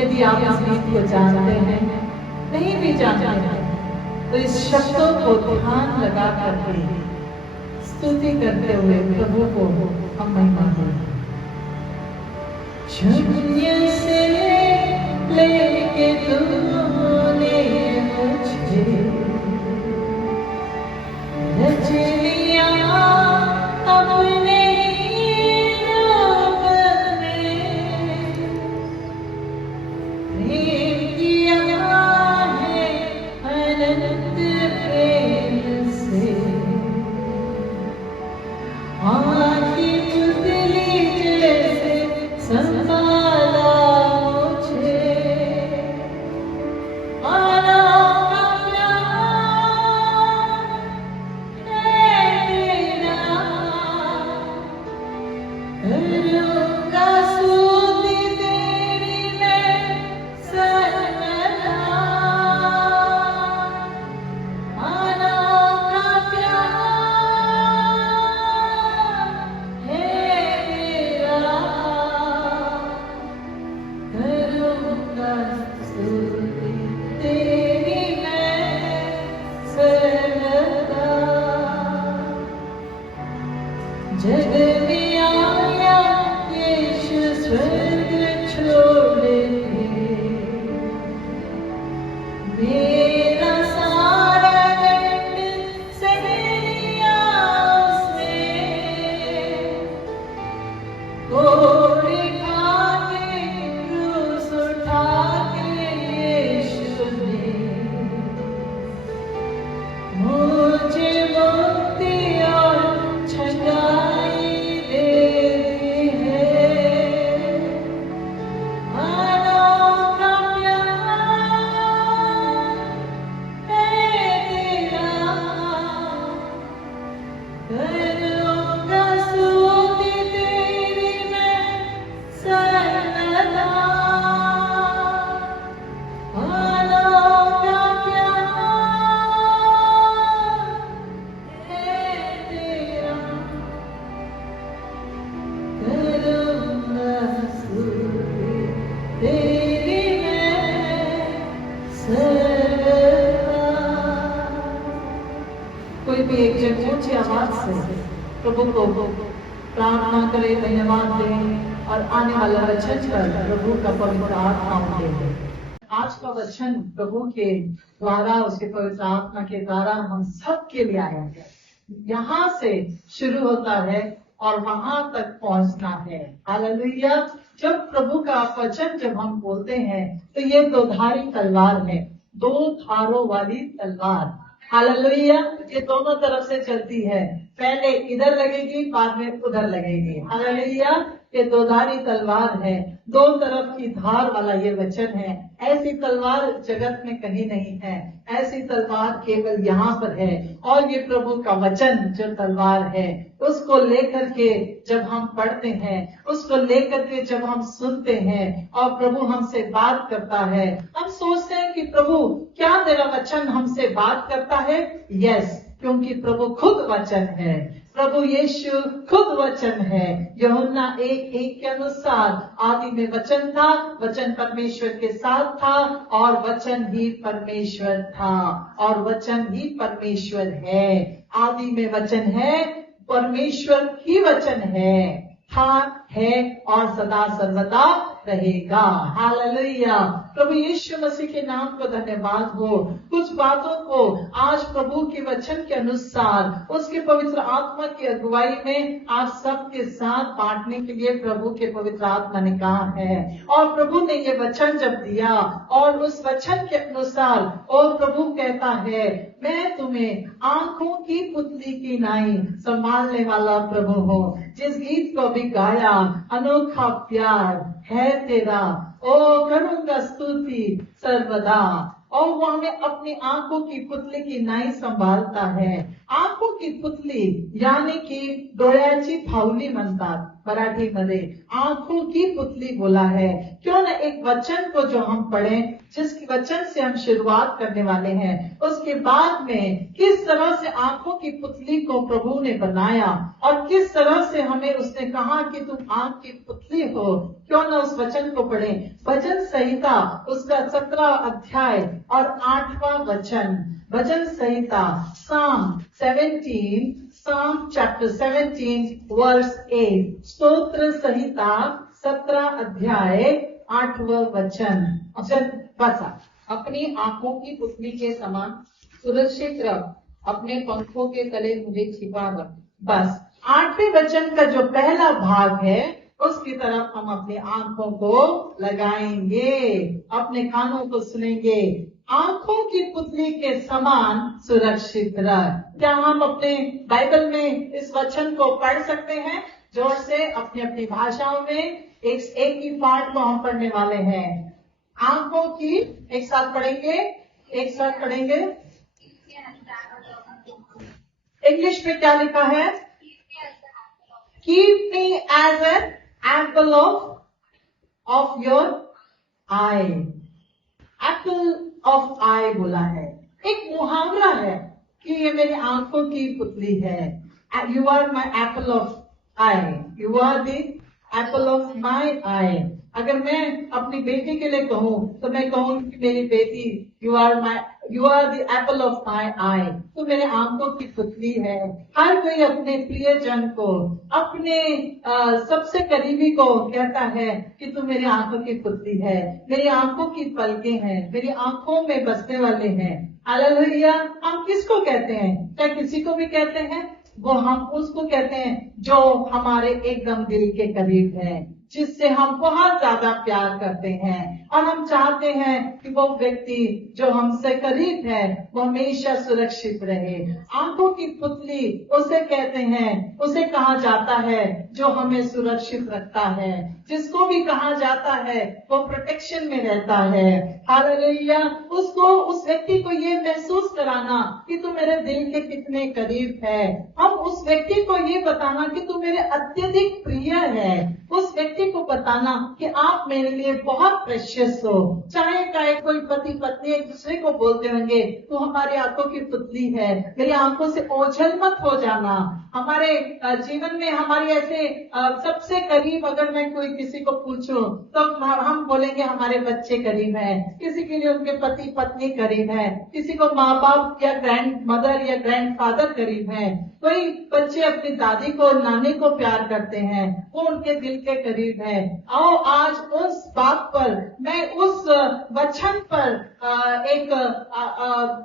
यदि आप इस गीत को जानते हैं, नहीं भी जानते हैं, तो इस शब्दों को ध्यान लगा करके स्तुति करते हुए प्रभु को हम महिमा दें। शून्य से लेके तूने मुझे रच लिया अपने रूप में, प्रेम किया है अनंत प्रेम से, आँखी पुतली जैसे संभाला मुझे, अनोखा प्यार है तेरा, करूँगा स्तुति तेरी मैं सर्वदा, अनोखा प्यार जग में आया यीशु स्वर्ग छोड़ के, मेरा सारा दंड सह लिया उसने, कोड़े खा के क्रूस उठा के यीशु ने मुझे मुक्ति और छुड़ाई दे है, अनोखा प्यार है तेरा, करूँगा स्तुति तेरी मैं सर्वदा, अनोखा प्यार है तेरा, करूँगा स्तुति तेरी मैं सर्वदा। कोई भी एक जन ऊंची आवाज से प्रभु को प्रार्थना करे, धन्यवाद दे और आने वाला वचन पर प्रभु का पवित्र आत्मा दे। आज का वचन प्रभु के द्वारा, उसके पवित्र आत्मा के द्वारा हम सब के लिए आया है। यहाँ से शुरू होता है और वहां तक पहुंचना है। हालेलुया। जब प्रभु का वचन जब हम बोलते हैं तो ये दो धारी तलवार है, दो धारों वाली तलवार। हालेलुया। ये दोनों तरफ से चलती है, पहले इधर लगेगी, बाद में उधर लगेगी। हालेलुया। ये दो धारी तलवार है, दो तरफ की धार वाला ये वचन है। ऐसी तलवार जगत में कहीं नहीं है, ऐसी तलवार केवल यहाँ पर है। और ये प्रभु का वचन जो तलवार है, उसको लेकर के जब हम पढ़ते हैं, उसको लेकर के जब हम सुनते हैं और प्रभु हमसे बात करता है, हम सोचते हैं कि प्रभु क्या तेरा वचन हमसे बात करता है। यस, क्योंकि प्रभु खुद वचन है, प्रभु यीशु खुद वचन है। यूहन्ना 1:1 के अनुसार आदि में वचन था, वचन परमेश्वर के साथ था और वचन ही परमेश्वर था और वचन ही परमेश्वर है। आदि में वचन है, परमेश्वर ही वचन था, है और सदा सर्वदा रहेगा। हालेलुया। प्रभु यीशु मसीह के नाम को धन्यवाद हो। कुछ बातों को आज प्रभु के वचन के अनुसार, उसके पवित्र आत्मा की अगुवाई में आज सबके साथ बांटने के लिए प्रभु के पवित्र आत्मा ने कहा है। और प्रभु ने ये वचन जब दिया और उस वचन के अनुसार और प्रभु कहता है, मैं तुम्हें आंखों की पुतली की नाई संभालने वाला प्रभु हूँ। जिस गीत को भी गाया, अनोखा प्यार है तेरा, ओ करूंगा स्तुति सर्वदा। और वो हमें अपनी आंखों की पुतली की नाई संभालता है। आंखों की पुतली यानी कि डोळ्याची फावली म्हणतात, मराठी में आंखों की पुतली बोला है। क्यों न एक वचन को जो हम पढ़ें, जिसकी वचन से हम शुरुआत करने वाले हैं, उसके बाद में किस तरह से आंखों की पुतली को प्रभु ने बनाया और किस तरह से हमें उसने कहा कि तुम आंख की पुतली हो। क्यों न उस वचन को पढ़ें। भजन संहिता उसका 17 अध्याय और 8वां वचन। भजन संहिता Psalm chapter 17 verse 8। स्तोत्र संहिता 17 अध्याय 8वां वचन। बसा अपनी आंखों की पुतली के समान सुरक्षित रख, अपने पंखों के तले मुझे छिपा रख। बस 8वें वचन का जो पहला भाग है उसकी तरफ हम अपनी आंखों को लगाएंगे, अपने कानों को सुनेंगे। आंखों की पुतली के समान सुरक्षित रह। क्या हम अपने बाइबल में इस वचन को पढ़ सकते हैं? जोर से अपनी अपनी भाषाओं में एक ही पाठ को हम पढ़ने वाले हैं। आंखों की एक साथ पढ़ेंगे। इंग्लिश में क्या लिखा है? Keep me as an apple of your eye। Apple of eye बोला है। एक मुहावरा है कि ये मेरी आंखों की पुतली है। You are my apple of eye, you are the apple of my eye. अगर मैं अपनी बेटी के लिए कहूँ तो मैं कहूँगी कि मेरी बेटी you are the apple of my eye, तो मेरे आंखों की पुतली है। हर कोई अपने प्रियजन को, अपने सबसे करीबी को कहता है कि तू मेरी आंखों की पुतली है, मेरी आंखों की पलकें हैं, मेरी आंखों में बसने वाले हैं। हालेलुया। हम किसको कहते हैं? क्या किसी को भी कहते हैं? वो हम उसको कहते हैं जो हमारे एकदम दिल के करीब है, जिससे हम बहुत ज्यादा प्यार करते हैं और हम चाहते हैं कि वो व्यक्ति जो हमसे करीब है वो हमेशा सुरक्षित रहे। आंखों की पुतली उसे कहते हैं, उसे कहा जाता है जो हमें सुरक्षित रखता है। जिसको भी कहा जाता है वो प्रोटेक्शन में रहता है। हालेलुया। उसको, उस व्यक्ति को ये महसूस कराना कि तू मेरे दिल के कितने करीब है। हम उस व्यक्ति को ये बताना कि तू मेरे अत्यधिक प्रिय है। उस व्यक्ति को बताना कि आप मेरे लिए बहुत प्रेशियस हो। चाहे कोई पति पत्नी एक दूसरे को बोलते होंगे तो हमारी आंखों की पुतली है, मेरी आंखों से ओझल मत हो जाना। हमारे जीवन में हमारी ऐसे सबसे करीब अगर मैं कोई किसी को पूछूं तो हम बोलेंगे हमारे बच्चे करीब हैं, किसी के लिए उनके पति पत्नी करीब है, किसी को माँ बाप या ग्रैंड मदर या ग्रैंड फादर करीब है। कोई बच्चे अपनी दादी को, नानी को प्यार करते हैं, वो उनके दिल के करीब है। आओ आज उस बात पर, मैं उस वचन पर एक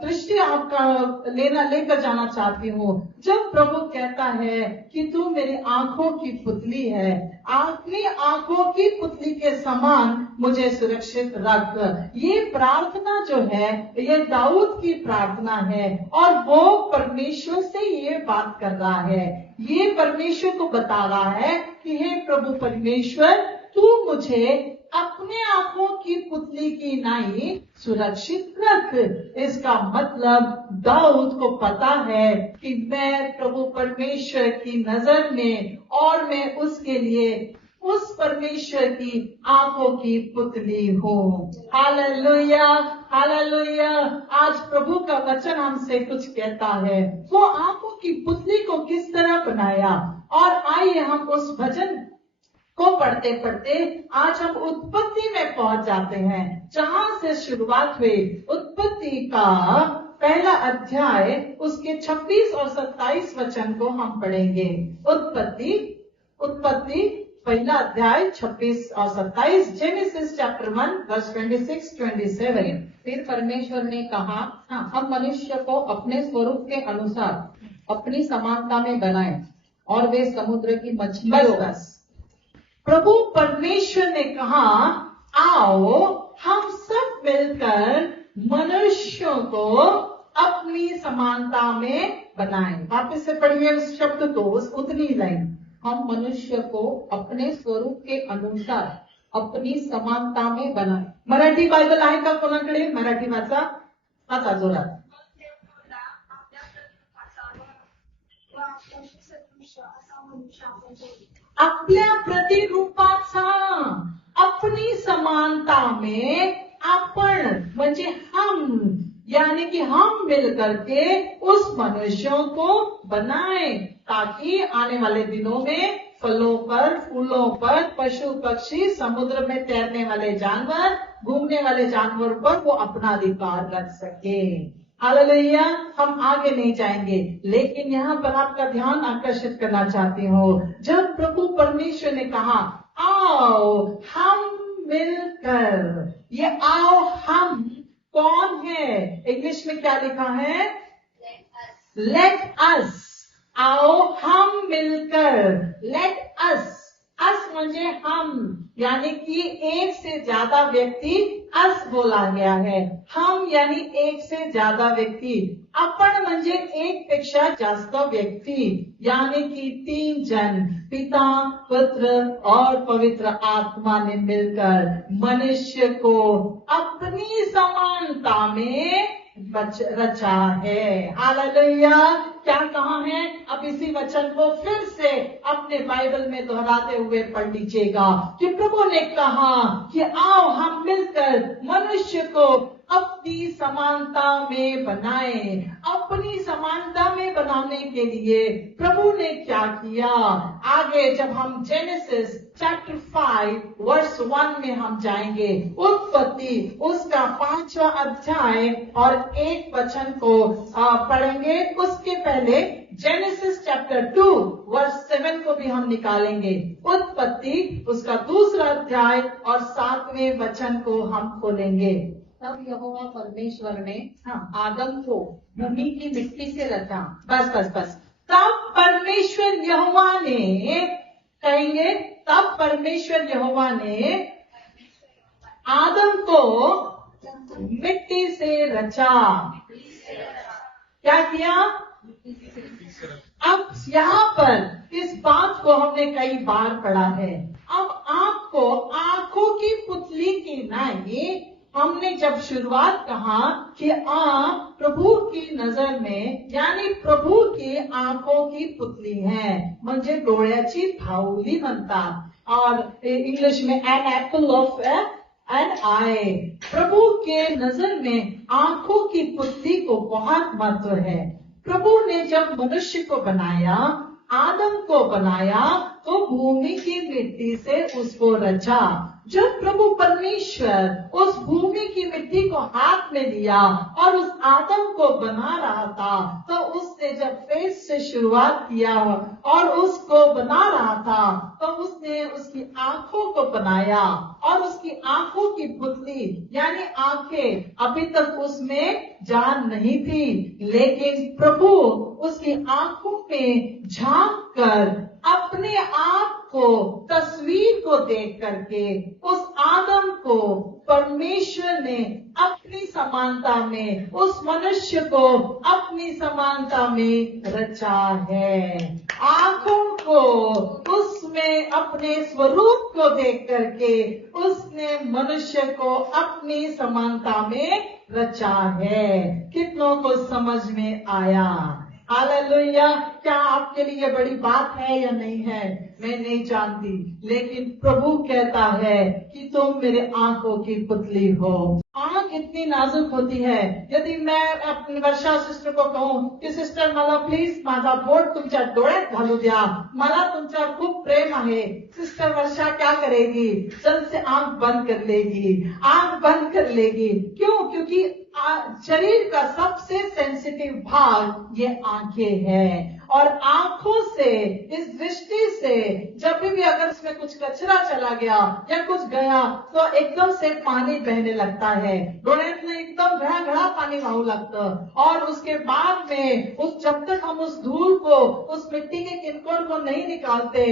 दृष्टि आपका लेकर जाना चाहती हूँ। जब प्रभु कहता है कि तू मेरी आंखों की पुतली है, अपनी आंखों की पुतली के समान मुझे सुरक्षित रख। ये प्रार्थना जो है ये दाऊद की प्रार्थना है और वो परमेश्वर से ये बात कर रहा है। ये परमेश्वर को बता रहा है कि हे प्रभु परमेश्वर, तू मुझे अपने आंखों की पुतली की नाई सुरक्षित रख। इसका मतलब दाऊद को पता है कि मैं प्रभु परमेश्वर की नजर में और मैं उसके लिए उस परमेश्वर की आंखों की पुतली हूँ। Hallelujah, hallelujah. आज प्रभु का वचन हमसे कुछ कहता है। वो आंखों की पुतली को किस तरह बनाया, और आइए हम उस भजन को पढ़ते पढ़ते आज हम उत्पत्ति में पहुंच जाते हैं, जहां से शुरुआत हुई। उत्पत्ति का पहला अध्याय उसके 26 और 27 वचन को हम पढ़ेंगे। उत्पत्ति पहला अध्याय 26 और 27। Genesis chapter 1 verse 26-27। फिर परमेश्वर ने कहा, हम मनुष्य को अपने स्वरूप के अनुसार अपनी समानता में बनाएं और वे समुद्र की मछलियों। प्रभु परमेश्वर ने कहा, आओ हम सब मिलकर मनुष्यों को अपनी समानता में बनाएं। वापस से पढ़िए उस शब्द को, उतनी लाइन। हम मनुष्य को अपने स्वरूप के अनुसार अपनी समानता में बनाएं। मराठी बायबल आहे का कोणाकडे? मराठी भाषा आता जोरात। आपल्या प्रतिरूपाचा, अपनी समानता में आपण म्हणजे हम, यानी कि हम मिलकर के उस मनुष्यों को बनाएं, ताकि आने वाले दिनों में फलों पर, फूलों पर, पशु पक्षी, समुद्र में तैरने वाले जानवर, घूमने वाले जानवरों पर वो अपना अधिकार रख सके। हालेलुया। हम आगे नहीं जाएंगे, लेकिन यहाँ पर आपका ध्यान आकर्षित करना चाहती हूँ। जब प्रभु परमेश्वर ने कहा आओ हम मिलकर, ये आओ हम कौन है? इंग्लिश में क्या लिखा है? Let us. आओ हम मिलकर, लेट अस। अस म्हणजे हम, यानी कि एक से ज्यादा व्यक्ति अस बोला गया है। हम यानी एक से ज्यादा व्यक्ति, आपण म्हणजे एक पेक्षा जास्त व्यक्ति, यानी कि 3 जन, पिता, पुत्र और पवित्र आत्मा ने मिलकर मनुष्य को अपनी समानता में रचा है। हालेलुया। क्या कहा है? अब इसी वचन को फिर से अपने बाइबल में दोहराते हुए पढ़ लीजिएगा कि प्रभु ने कहा कि आओ हम मिलकर मनुष्य को अपनी समानता में बनाए। अपनी समानता में बनाने के लिए प्रभु ने क्या किया? आगे जब हम जेनेसिस चैप्टर 5 वर्स 1 में हम जाएंगे, उत्पत्ति उसका 5वां अध्याय और 1 वचन को पढ़ेंगे। उसके पहले जेनेसिस चैप्टर 2 वर्स 7 को भी हम निकालेंगे। उत्पत्ति उसका 2रा अध्याय और 7वें वचन को हम खोलेंगे। तब यहोवा परमेश्वर ने आदम को भूमि की मिट्टी से रचा। बस। तब परमेश्वर यहोवा ने, कहेंगे तब परमेश्वर यहोवा ने आदम को मिट्टी से रचा। क्या किया? अब यहाँ पर इस बात को हमने कई बार पढ़ा है। अब आपको आंखों की पुतली की नहीं, हमने जब शुरुआत कहा कि आप प्रभु की नजर में, यानी प्रभु की आंखों की पुतली है, म्हणजे डोळ्याची भावली म्हणतात और इंग्लिश में एन एप्पल ऑफ एन आई। प्रभु के नजर में आंखों की पुतली को बहुत महत्व है। प्रभु ने जब मनुष्य को बनाया, आदम को बनाया, तो भूमि की मिट्टी से उसको रचा। जब प्रभु परमेश्वर उस भूमि की मिट्टी को हाथ में लिया और उस आदम को बना रहा था, तो उसने जब फेस से शुरुआत किया और उसको बना रहा था, तो उसने उसकी आंखों को बनाया और उसकी आंखों की पुतली यानी आंखें, अभी तक उसमें जान नहीं थी, लेकिन प्रभु उसकी आंखों में झांक कर अपने आप को, तस्वीर को देख करके उस आदम को परमेश्वर ने अपनी समानता में, उस मनुष्य को अपनी समानता में रचा है। आंखों को उसमें अपने स्वरूप को देख करके उसने मनुष्य को अपनी समानता में रचा है। कितनों को समझ में आया? हालेलुया। क्या आपके लिए बड़ी बात है या नहीं है? मैं नहीं जानती, लेकिन प्रभु कहता है कि तुम मेरे आंखों की पुतली हो। आंख इतनी नाजुक होती है। यदि मैं अपनी वर्षा सिस्टर को कहूं की सिस्टर मला प्लीज माझा बोट तुमच्या डोळ्यात घालू द्या, मला तुमच्यावर खूप प्रेम आहे, सिस्टर वर्षा क्या करेगी? जल्द से आंख बंद कर लेगी, आंख बंद कर लेगी। क्यों? क्योंकि शरीर का सबसे सेंसिटिव भाग ये आंखें हैं और आंखों से, इस दृष्टि से जब भी अगर इसमें कुछ कचरा चला गया या कुछ गया तो एकदम से पानी बहने लगता है, डोळ्यातनं एकदम घड़ा पानी वाहू लगतं और उसके बाद में उस जब तक हम उस धूल को, उस मिट्टी के किनकोर को नहीं निकालते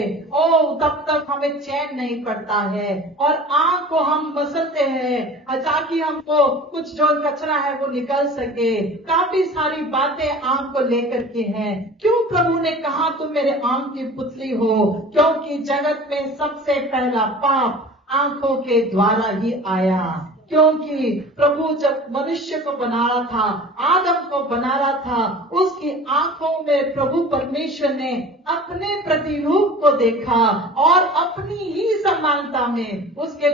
तब तक हमें चैन नहीं पड़ता है और आंख को हम मसलते हैं ताकि हमको कुछ जो कचरा है वो निकल सके। काफी सारी बातें आंख को लेकर के हैं। क्यों प्रभु ने कहा तुम मेरे आंख की पुतली हो? क्योंकि जगत में सबसे पहला पाप आंखों के द्वारा ही आया। क्योंकि प्रभु जब मनुष्य को बना रहा था, आदम को बना रहा था, उसकी आंखों में प्रभु परमेश्वर ने अपने प्रतिरूप को देखा और अपनी ही समानता में, उसके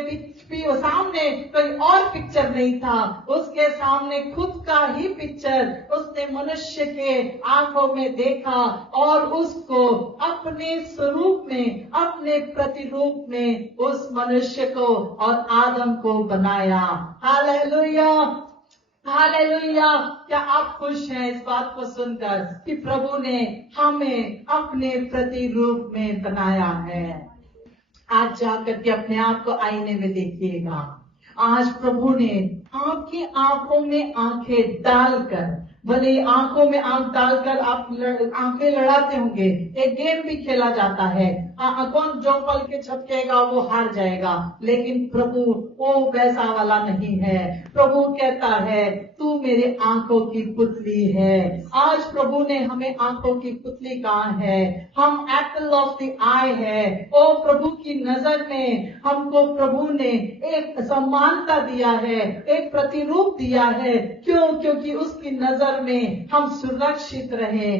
सामने कोई और पिक्चर नहीं था, उसके सामने खुद का ही पिक्चर उसने मनुष्य के आंखों में देखा और उसको अपने स्वरूप में, अपने प्रतिरूप में उस मनुष्य को और आदम को बनाया। Hallelujah, hallelujah. क्या आप खुश हैं इस बात को सुनकर कि प्रभु ने हमें अपने प्रतिरूप में बनाया है? आज जाकर के अपने आप को आईने में देखिएगा। आज प्रभु ने आपकी आंखों में आंखें डालकर, भले आंखों में आंख डालकर आप आंखें लड़ाते होंगे, एक गेम भी खेला जाता है, कौन जो पल के छटकेगा वो हार जाएगा, लेकिन प्रभु वो वैसा वाला नहीं है। प्रभु कहता है तू मेरे आंखों की पुतली है। आज प्रभु ने हमें आंखों की पुतली कहा है, हम एप्पल ऑफ द आई है। ओ प्रभु की नजर में हमको प्रभु ने एक समानता दिया है, एक प्रतिरूप दिया है। क्यों? क्योंकि उसकी नजर में हम सुरक्षित रहे,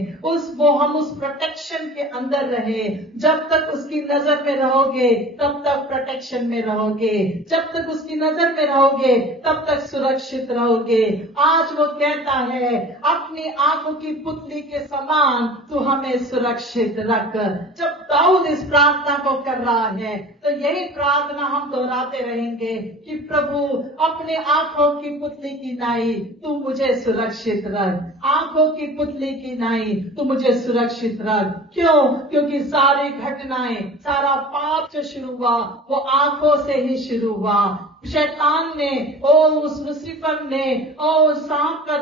हम उस प्रोटेक्शन के अंदर रहे। जब तक उसकी नजर में रहोगे तब तक प्रोटेक्शन में रहोगे, जब तक उसकी नजर में रहोगे तब तक सुरक्षित रहोगे। आज वो कहता है अपनी आंखों की पुतली के समान तू हमें सुरक्षित रख। जब दाऊद इस प्रार्थना को कर रहा है तो यही प्रार्थना हम दोहराते रहेंगे कि प्रभु अपने आंखों की पुतली की नाई तू मुझे सुरक्षित रख, आंखों की पुतली की नाई तू मुझे सुरक्षित रख। क्यों? क्योंकि सारी घटनाएं, सारा पाप जो शुरू हुआ वो आंखों से ही शुरू हुआ। शैतान ने उस लूसीफर ने सांप का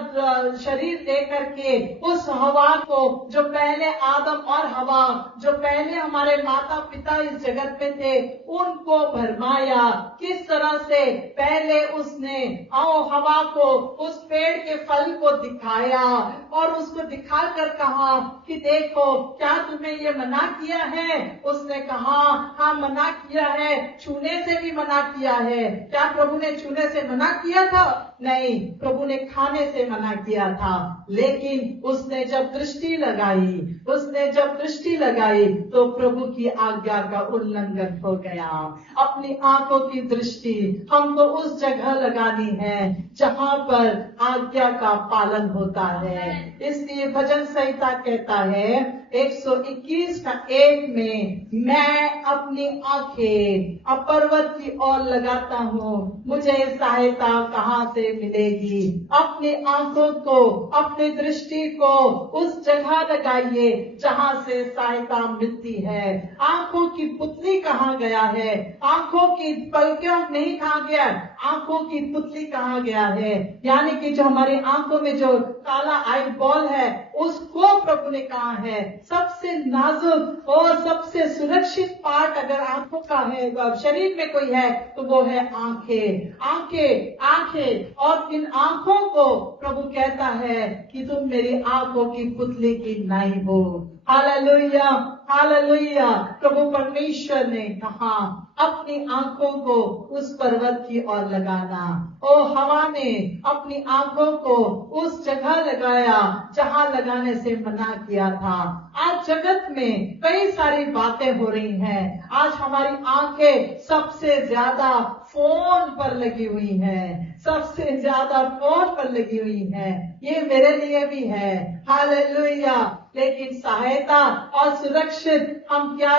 शरीर लेकर के उस हवा को, जो पहले आदम और हवा, जो पहले हमारे माता पिता इस जगत में थे, उनको भरमाया। किस तरह से पहले उसने हवा को उस पेड़ के फल को दिखाया और उसको दिखाकर कहा कि देखो क्या तुम्हें ये मना किया है? उसने कहा हाँ मना किया है, छूने से भी मना किया है। क्या प्रभु ने छूने से मना किया था? नहीं, प्रभु ने खाने से मना किया था। लेकिन उसने जब दृष्टि लगाई तो प्रभु की आज्ञा का उल्लंघन हो गया। अपनी आंखों की दृष्टि हमको उस जगह लगानी है जहां पर आज्ञा का पालन होता है। इसलिए भजन संहिता कहता है 121 का 1 में, मैं अपनी आंखें पर्वत की ओर लगाता हूँ, मुझे सहायता कहाँ से मिलेगी? अपनी आंखों को, अपनी दृष्टि को उस जगह लगाइए जहां से सहायता मिलती है। आंखों की पुतली कहाँ गया है? आंखों की पलकों नहीं कहा गया, आंखों की पुतली कहाँ गया है? यानी कि जो हमारी आंखों में जो काला आई बॉल है उसको प्रभु ने कहा है सबसे नाजुक और सबसे सुरक्षित पार्ट अगर आंखों का है, शरीर में कोई है तो वो है आंखें। आंखें और इन आंखों को प्रभु कहता है कि तुम मेरी आंखों की पुतली की नाई हो। Hallelujah, hallelujah. प्रभु परमेश्वर ने कहा अपनी आंखों को उस पर्वत की ओर लगाना। ओ हवा ने अपनी आंखों को उस जगह लगाया जहां लगाने से मना किया था। आज जगत में कई सारी बातें हो रही हैं। आज हमारी आंखें सबसे ज्यादा फोन पर लगी हुई हैं, सबसे ज्यादा फोन पर लगी हुई हैं। ये मेरे लिए भी है, हालेलुया। लेकिन सहायता और सुरक्षित हम क्या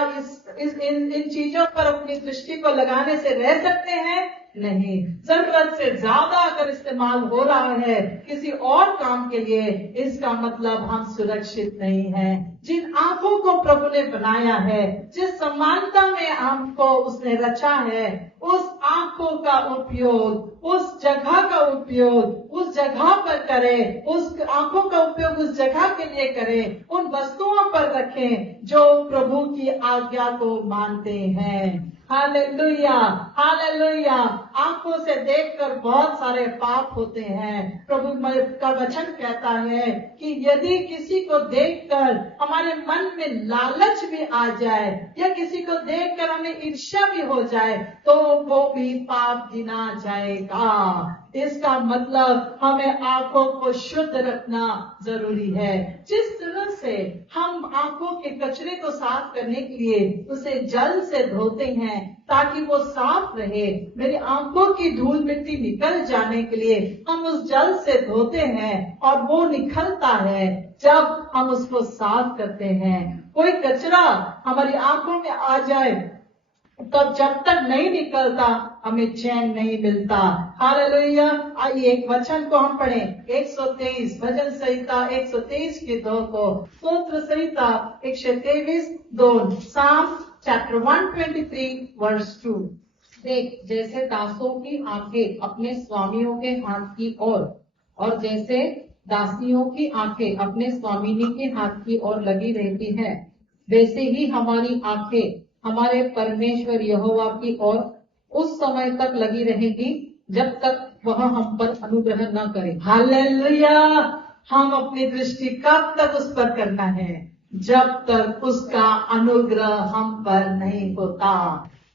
इन चीजों पर अपनी दृष्टि को लगाने से रह सकते हैं? नहीं। जरूरत से ज्यादा अगर इस्तेमाल हो रहा है किसी और काम के लिए, इसका मतलब हम सुरक्षित नहीं हैं। जिन आंखों को प्रभु ने बनाया है, जिस समानता में हमको उसने रचा है, उस आंखों का उपयोग, उस जगह का उपयोग उस जगह पर करें, उस आंखों का उपयोग उस जगह के लिए करें, उन वस्तुओं पर रखें जो प्रभु की आज्ञा को मानते हैं। Hallelujah, hallelujah. आंखों से देखकर बहुत सारे पाप होते हैं। प्रभु का वचन कहता है कि यदि किसी को देखकर हमारे मन में लालच भी आ जाए या किसी को देखकर हमें ईर्ष्या भी हो जाए तो वो भी पाप गिना जाएगा। इसका मतलब हमें आंखों को शुद्ध रखना जरूरी है। जिस तरह से हम आंखों के कचरे को साफ करने के लिए उसे जल से धोते हैं ताकि वो साफ रहे, मेरी आंखों की धूल मिट्टी निकल जाने के लिए हम उस जल से धोते हैं और वो निकलता है जब हम उसको साफ करते हैं। कोई कचरा हमारी आंखों में आ जाए तब जब तक नहीं निकलता हमें चैन नहीं मिलता। हालेलुया। आइए एक वचन को हम पढ़ें, 123 भजन संहिता 123 की 2 को, स्तोत्र संहिता 123:2, साम चैप्टर 123 वर्स 2। देख, जैसे दासों की आंखें अपने स्वामियों के हाथ की ओर और जैसे दासियों की आंखें अपने स्वामिनी के हाथ की ओर लगी रहती है, वैसे ही हमारी आंखें हमारे परमेश्वर यहोवा की ओर उस समय तक लगी रहेगी जब तक वह हम पर अनुग्रह न करे। हालेलुया। हम अपनी दृष्टि कब तक उस पर करना है? जब तक उसका अनुग्रह हम पर नहीं होता।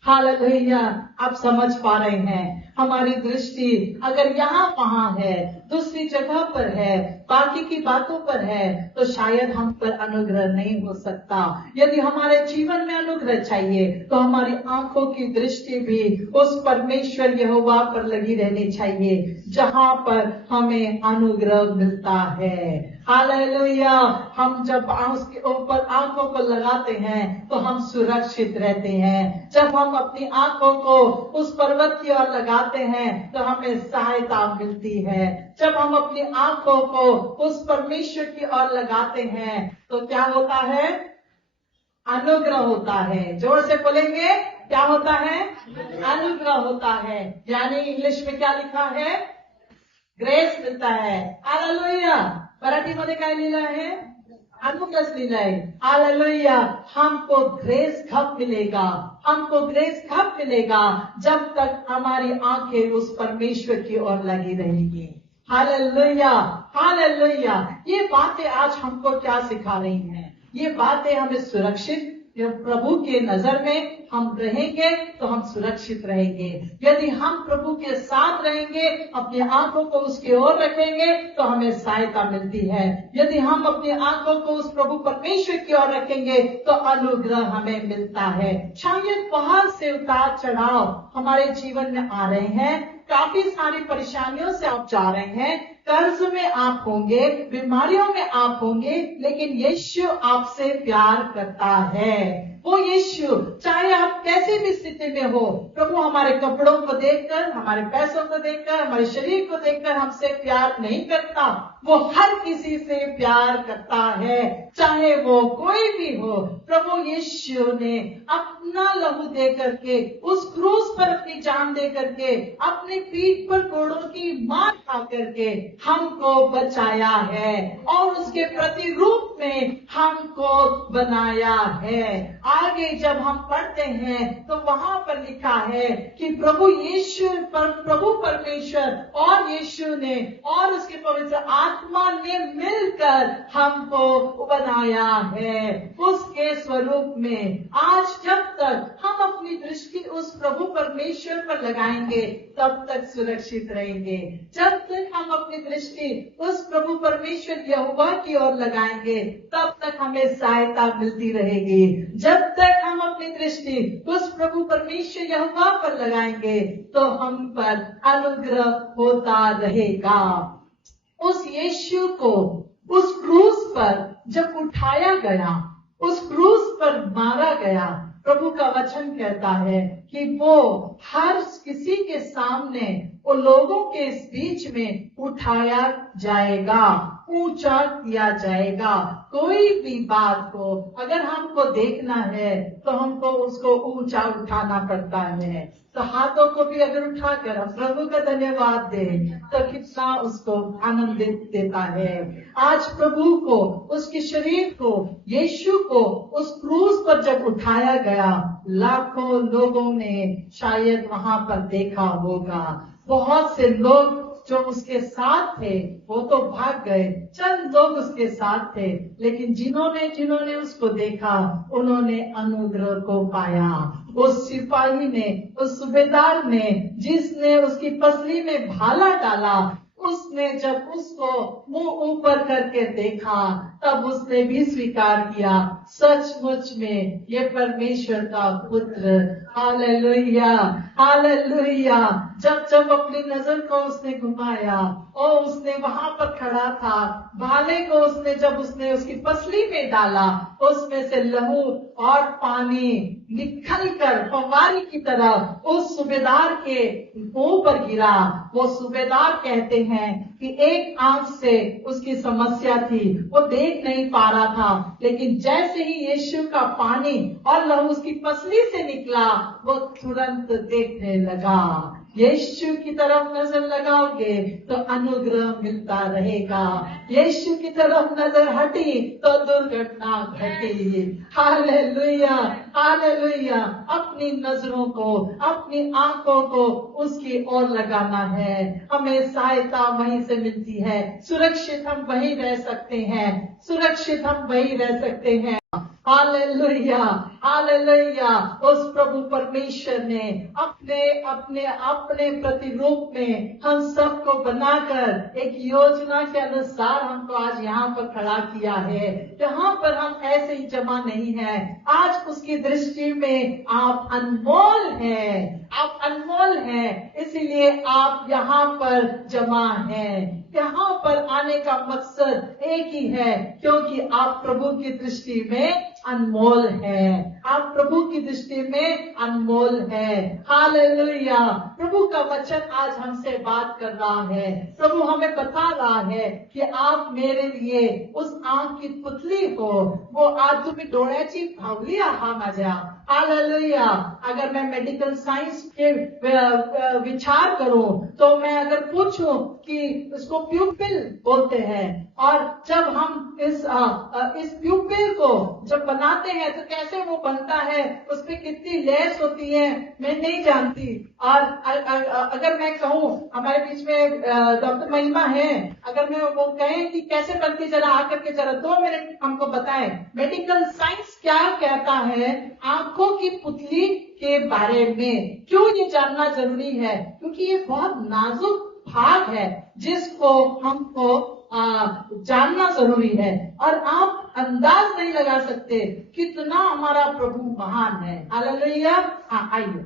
हालेलुया। आप समझ पा रहे हैं, हमारी दृष्टि अगर यहाँ वहाँ है, दूसरी जगह पर है, बाकी की बातों पर है, तो शायद हम पर अनुग्रह नहीं हो सकता। यदि हमारे जीवन में अनुग्रह चाहिए तो हमारी आंखों की दृष्टि भी उस परमेश्वर यहोवा पर लगी रहनी चाहिए जहाँ पर हमें अनुग्रह मिलता है। हालेलुया। हम जब उसके ऊपर आंखों को लगाते हैं तो हम सुरक्षित रहते हैं। जब हम अपनी आंखों को उस पर्वत की ओर लगाते हैं तो हमें सहायता मिलती है। जब हम अपनी आंखों को उस परमेश्वर की ओर लगाते हैं तो क्या होता है? अनुग्रह होता है। जोर से बोलेंगे, क्या होता है? अनुग्रह होता है। यानी इंग्लिश में क्या लिखा है? ग्रेस मिलता है। हालेलुया। मराठीमध्ये काय लिहिलं आहे? अनुग्रह लिहिलं आहे। हालेलुया। हमको ग्रेस कब मिलेगा? हमको ग्रेस कब मिलेगा? जब तक हमारी आंखें उस परमेश्वर की ओर लगी रहेगी। हालेलुया। हालेलुया। ये बातें आज हमको क्या सिखा रही हैं? ये बातें हमें सुरक्षित, प्रभु के नजर में हम रहेंगे तो हम सुरक्षित रहेंगे। यदि हम प्रभु के साथ रहेंगे, अपनी आंखों को उसकी ओर रखेंगे तो हमें सहायता मिलती है। यदि हम अपनी आंखों को उस प्रभु परमेश्वर की ओर रखेंगे तो अनुग्रह हमें मिलता है। शायद बहुत से उतार चढ़ाव हमारे जीवन में आ रहे हैं, काफी सारी परेशानियों से आप जा रहे हैं, कर्ज में आप होंगे, बीमारियों में आप होंगे, लेकिन यीशु आपसे प्यार करता है। वो यीशु चाहे आप कैसी भी स्थिति में हो, प्रभु हमारे कपड़ों को देखकर, हमारे पैसों को देखकर, हमारे शरीर को देखकर हमसे प्यार नहीं करता। वो हर किसी से प्यार करता है, चाहे वो कोई भी हो। प्रभु यीशु ने अपना लहू दे करके, उस क्रूस पर अपनी जान दे करके, अपनी पीठ पर कोड़ों की मार खा करके हमको बचाया है और उसके प्रतिरूप में हमको बनाया है। आगे जब हम पढ़ते हैं तो वहां पर लिखा है कि प्रभु परमेश्वर और यीशु ने और उसके पवित्र आत्मा ने मिलकर हमको बनाया है उसके स्वरूप में। आज जब तक हम अपनी दृष्टि उस प्रभु परमेश्वर पर लगाएंगे तब तक सुरक्षित रहेंगे। जब तक हम अपनी दृष्टि उस प्रभु परमेश्वर यहोवा की ओर लगाएंगे तब तक हमें सहायता मिलती रहेगी। जब तक हम अपनी दृष्टि उस प्रभु परमेश्वर यहोवा पर लगाएंगे तो हम पर अनुग्रह होता रहेगा। उस यीशु को उस क्रूस पर जब उठाया गया, उस क्रूस पर मारा गया, प्रभु का वचन कहता है कि वो हर किसी के सामने, वो लोगों के इस बीच में उठाया जाएगा ऊंचा किया जाएगा। कोई भी बात को अगर हमको देखना है तो हमको उसको ऊंचा उठाना पड़ता है। तो हाथों को भी अगर उठाकर हम प्रभु का धन्यवाद दें तो कितना उसको आनंदित देता है। आज प्रभु को, उसके शरीर को, यीशु को उस क्रूस पर जब उठाया गया, लाखों लोगों ने शायद वहां पर देखा होगा। बहुत से लोग जो उसके साथ थे वो तो भाग गए, चंद लोग उसके साथ थे, लेकिन जिन्होंने उसको देखा उन्होंने अनुग्रह को पाया। उस सिपाही ने, उस सूबेदार ने, जिसने उसकी पसली में भाला डाला, उसने जब उसको मुंह ऊपर करके देखा तब उसने भी स्वीकार किया, सचमुच में ये परमेश्वर का पुत्र। Hallelujah, hallelujah. जब अपनी नजर को उसने घुमाया और उसने वहां पर खड़ा था, भाले को उसने उसकी पसली में डाला, उसमें से लहू और पानी निकल कर फव्वारे की तरह उस सूबेदार के मुंह पर गिरा। वो सूबेदार कहते हैं कि एक आंख से उसकी समस्या थी, वो देख नहीं पा रहा था, लेकिन जैसे ही यीशु का पानी और लहू उसकी पसली से निकला वो तुरंत देखने लगा। यीशु की तरफ नजर लगाओगे तो अनुग्रह मिलता रहेगा। यीशु की तरफ नजर हटी तो दुर्घटना घटी। Hallelujah, hallelujah. अपनी नजरों को, अपनी आंखों को उसकी ओर लगाना है। हमें सहायता वहीं से मिलती है, सुरक्षित हम वहीं रह सकते हैं, सुरक्षित हम वहीं रह सकते हैं। Hallelujah, hallelujah. उस प्रभु परमेश्वर ने अपने अपने अपने प्रतिरूप में हम सबको बनाकर एक योजना के अनुसार हमको आज यहाँ पर खड़ा किया है। यहाँ पर हम ऐसे ही जमा नहीं है। आज उसकी दृष्टि में आप अनमोल हैं, आप अनमोल हैं, इसीलिए आप यहाँ पर जमा हैं। यहाँ पर आने का मकसद एक ही है, क्योंकि आप प्रभु की दृष्टि में अनमोल है। आप प्रभु की दृष्टि में अनमोल है। हालेलुया। प्रभु का वचन आज हमसे बात कर रहा है। प्रभु हमें बता रहा है कि आप मेरे लिए उस आंख की पुतली हो, वो आज तुम्हें डोळ्याची फावली आहा माझ्या। हालेलुया। अगर मैं मेडिकल साइंस के विचार करूं तो मैं अगर पूछूं कि उसको प्यूपिल बोलते हैं, और जब हम इस प्यूपिल को जब बनाते हैं तो कैसे वो बनता है, उसपे कितनी लेयर्स होती है मैं नहीं जानती। और अगर मैं कहूँ, हमारे बीच में डॉक्टर महिमा है, अगर मैं वो कहें कि कैसे बनती, जरा आकर के जरा 2 मिनट हमको बताएं। मेडिकल साइंस क्या कहता है आंखों की पुतली के बारे में? क्यों ये जानना जरूरी है? क्योंकि ये बहुत नाजुक भाग है जिसको हमको जानना जरूरी है, और आप अंदाज नहीं लगा सकते कितना हमारा प्रभु महान है। हालेलुया। हाँ, आइए।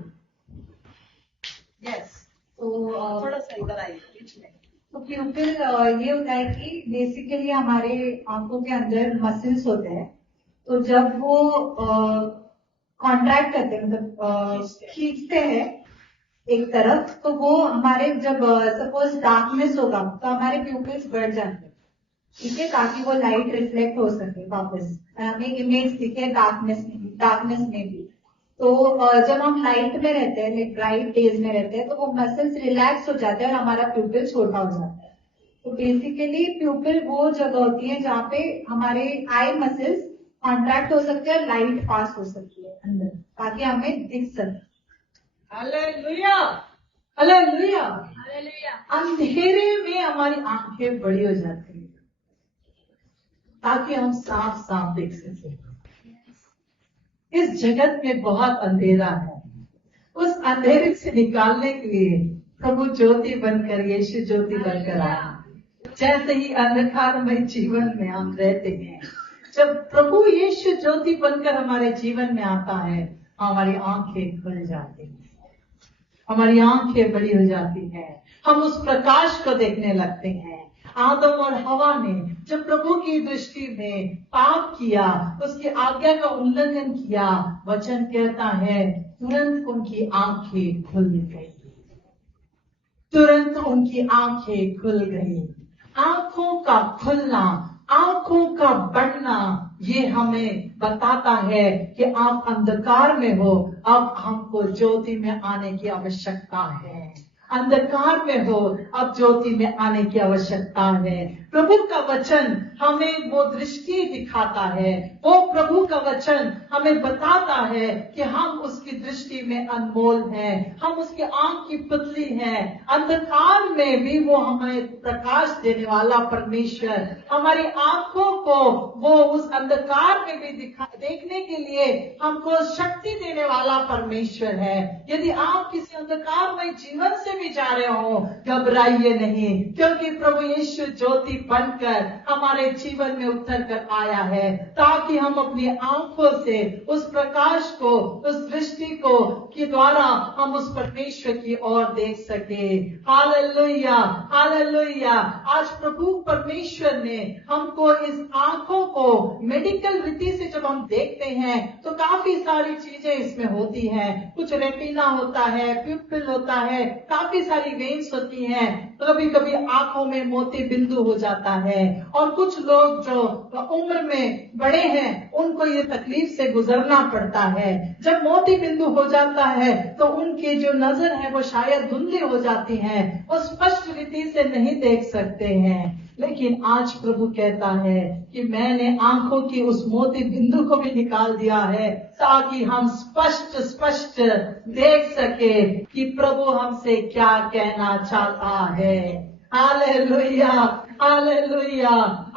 यस, तो थोड़ा सा इधर आइए बीच में। तो प्यूपिल ये होता है कि बेसिकली हमारे आंखों के अंदर मसल्स होते हैं, तो जब वो कॉन्ट्रैक्ट करते हैं, मतलब खींचते हैं एक तरफ, तो वो हमारे जब सपोज डार्कनेस होगा तो हमारे प्यूपिल्स बढ़ जाते हैं, ठीक है, ताकि वो लाइट रिफ्लेक्ट हो सके वापस, हमें इमेज दिखे डार्कनेस में भी। तो जब हम लाइट में रहते हैं, लाइक ब्राइट डेज में रहते हैं, तो वो मसल्स रिलैक्स हो जाते हैं और हमारा प्यूपिल छोटा हो जाता है। तो बेसिकली प्यूपिल वो जगह होती है जहाँ पे हमारे आई मसल्स कॉन्ट्रैक्ट हो सकते हैं, लाइट पास हो सकती है अंदर, ताकि हमें दिख सके। Hallelujah, hallelujah, hallelujah. अंधेरे में हमारी आंखें बड़ी हो जाती है ताकि हम साफ साफ देख सकें। इस जगत में बहुत अंधेरा है, उस अंधेरे से निकालने के लिए प्रभु ज्योति बनकर, यीशु ज्योति बनकर आया। जैसे ही अंधकारमय जीवन में हम रहते हैं, जब प्रभु यीशु ज्योति बनकर हमारे जीवन में आता है, हमारी आंखें खुल जाती हैं, हमारी आंखें बड़ी हो जाती हैं, हम उस प्रकाश को देखने लगते हैं। आदम और हवा ने जब प्रभु की दृष्टि में पाप किया, उसकी आज्ञा का उल्लंघन किया, वचन कहता है तुरंत उनकी आंखें खुल गई, तुरंत उनकी आंखें खुल गई। आंखों का खुलना, आंखों का बढ़ना, ये हमें बताता है कि आप अंधकार में हो, अब हमको ज्योति में आने की आवश्यकता है। अंधकार में हो, अब ज्योति में आने की आवश्यकता है। प्रभु का वचन हमें वो दृष्टि दिखाता है, वो प्रभु का वचन हमें बताता है कि हम उसकी दृष्टि में अनमोल हैं, हम उसकी आंख की पुतली हैं। अंधकार में भी वो हमें प्रकाश देने वाला परमेश्वर, हमारी आंखों को वो उस अंधकार में भी देखने के लिए हमको शक्ति देने वाला परमेश्वर है। यदि आप किसी अंधकारमय जीवन से भी जा रहे हो, घबराइए नहीं, क्योंकि प्रभु यीशु ज्योति बनकर हमारे जीवन में उतर कर आया है, ताकि हम अपनी आंखों से उस प्रकाश को, उस दृष्टि को के द्वारा हम उस परमेश्वर की ओर देख सके। Hallelujah, hallelujah. आज प्रभु परमेश्वर ने हमको इस आंखों को मेडिकल रीति से जब हम देखते हैं तो काफी सारी चीजें इसमें होती हैं। कुछ रेटिना होता है, प्यूपिल होता है, काफी सारी वेन्स होती हैं, कभी कभी आंखों में मोती बिंदु हो जाता है। और कुछ लोग जो उम्र में बड़े हैं उनको ये तकलीफ से गुजरना पड़ता है। जब मोती बिंदु हो जाता है तो उनकी जो नजर है वो शायद धुंधली हो जाती है, वो स्पष्ट रीति से नहीं देख सकते हैं। लेकिन आज प्रभु कहता है कि मैंने आंखों की उस मोती बिंदु को भी निकाल दिया है, ताकि हम स्पष्ट स्पष्ट देख सके कि प्रभु हमसे क्या कहना चाहता है। Hallelujah, hallelujah.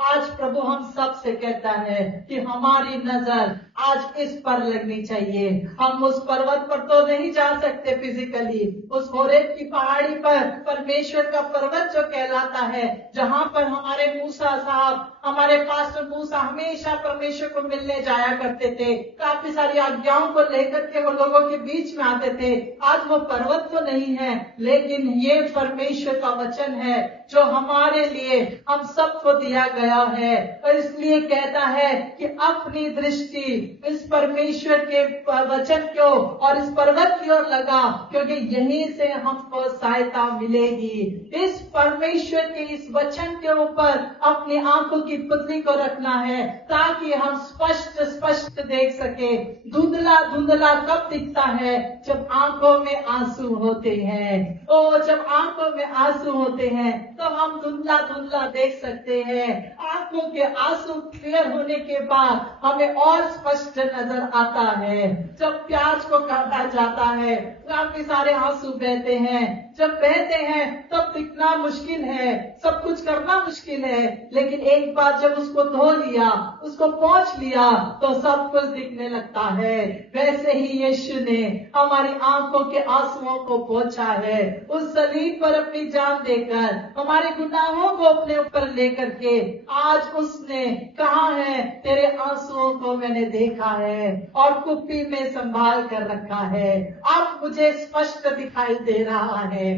आज प्रभु हम सब से कहता है कि हमारी नजर आज इस पर लगनी चाहिए। हम उस पर्वत पर तो नहीं जा सकते फिजिकली, उस होरेब की पहाड़ी पर, परमेश्वर का पर्वत जो कहलाता है, जहां पर हमारे मूसा साहब, हमारे पास्टर मूसा हमेशा परमेश्वर को मिलने जाया करते थे, काफी सारी आज्ञाओं को लेकर के वो लोगों के बीच में आते थे। आज वो पर्वत तो नहीं है, लेकिन ये परमेश्वर का वचन है जो हमारे लिए, हम सबको दिया गया है। और इसलिए कहता है कि अपनी दृष्टि इस परमेश्वर के वचन को और इस पर्वत की ओर लगा, क्योंकि यहीं से हमको सहायता मिलेगी। इस परमेश्वर के इस वचन के ऊपर अपनी आंखों की पुतली को रखना है, ताकि हम स्पष्ट स्पष्ट देख सके। धुंधला धुंधला कब दिखता है? जब आंखों में आंसू होते हैं। और जब आंखों में आंसू होते हैं तो हम धुंधला धुंधला देख सकते हैं। आंखों के आंसू क्लियर होने के बाद हमें और स्पष्ट नजर आता है। जब प्याज को काटा जाता है, काफी सारे आंसू बहते हैं। जब बहते हैं तब दिखना मुश्किल है, सब कुछ करना मुश्किल है, लेकिन एक बार जब उसको धो लिया, उसको पोंछ लिया, तो सब कुछ दिखने लगता है। वैसे ही यीशु ने हमारी आंखों के आंसुओं को पोंछा है, उस सलीब पर अपनी जान देकर, हमारे गुनाहों को अपने ऊपर लेकर के। आज उसने कहा है, तेरे आंसुओं को मैंने देखा है और कुप्पी में संभाल कर रखा है, अब मुझे स्पष्ट दिखाई दे रहा है।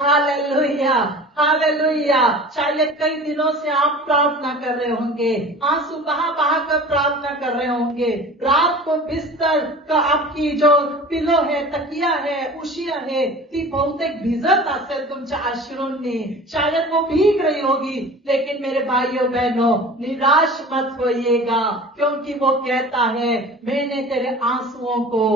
Hallelujah, hallelujah. शायद कई दिनों से आप प्रार्थना कर रहे होंगे, आंसू बहा बहा कर प्रार्थना कर रहे होंगे। रात को बिस्तर का आपकी जो पिलो है, तकिया है, उशिया है, ती बहुतेक भिजत असेल तुमच्या अश्रूंनी, शायद वो भीग रही होगी। लेकिन मेरे भाइयों बहनों, निराश मत होइएगा, क्योंकि वो कहता है, मैंने तेरे आंसुओं को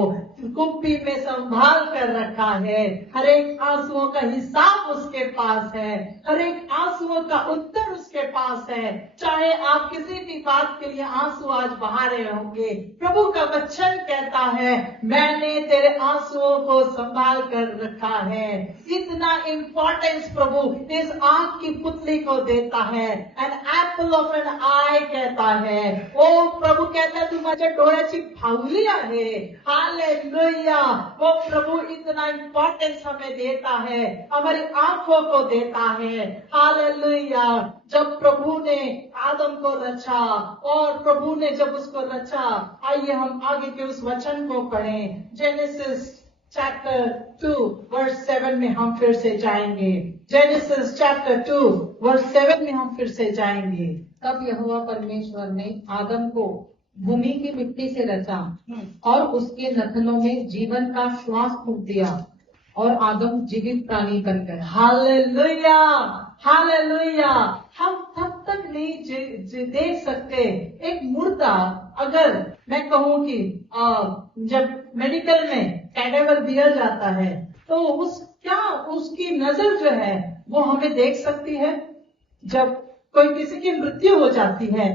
कुप्पी में संभाल कर रखा है। हर एक आंसुओं का हिसाब उसके पास है, हर एक आंसुओं का उत्तर उसके पास है। चाहे आप किसी भी बात के लिए आंसू आज बहा रहे होंगे, प्रभु का वचन कहता है, मैंने तेरे आंसुओं को संभाल कर रखा है। इतना इंपॉर्टेंस प्रभु इस आंख की पुतली को देता है। एन एप्पल ऑफ एन आई कहता है। ओ प्रभु कहता है, तू माझ्या डोळ्याची फावली आहे। हालेलुया। वो प्रभु इतना इंपॉर्टेंस हमें देता है, हमारी आंखों को देता है। हालेलुया। जब प्रभु ने आदम को रचा और प्रभु ने जब उसको रचा, आइए हम आगे के उस वचन को पढ़ें। जेनेसिस चैप्टर 2 वर्स 7 में हम फिर से जाएंगे। जेनेसिस चैप्टर 2 वर्स 7 में हम फिर से जाएंगे। तब यहोवा परमेश्वर ने आदम को भूमि की मिट्टी से रचा और उसके नथनों में जीवन का श्वास फूंक दिया और आदम जीवित प्राणी बन गया। Hallelujah, hallelujah. हम तब तक नहीं देख सकते एक मुर्दा, अगर मैं कहूँ कि जब मेडिकल में कैडेवर दिया जाता है तो उसकी नजर जो है वो हमें देख सकती है। जब कोई किसी की मृत्यु हो जाती है,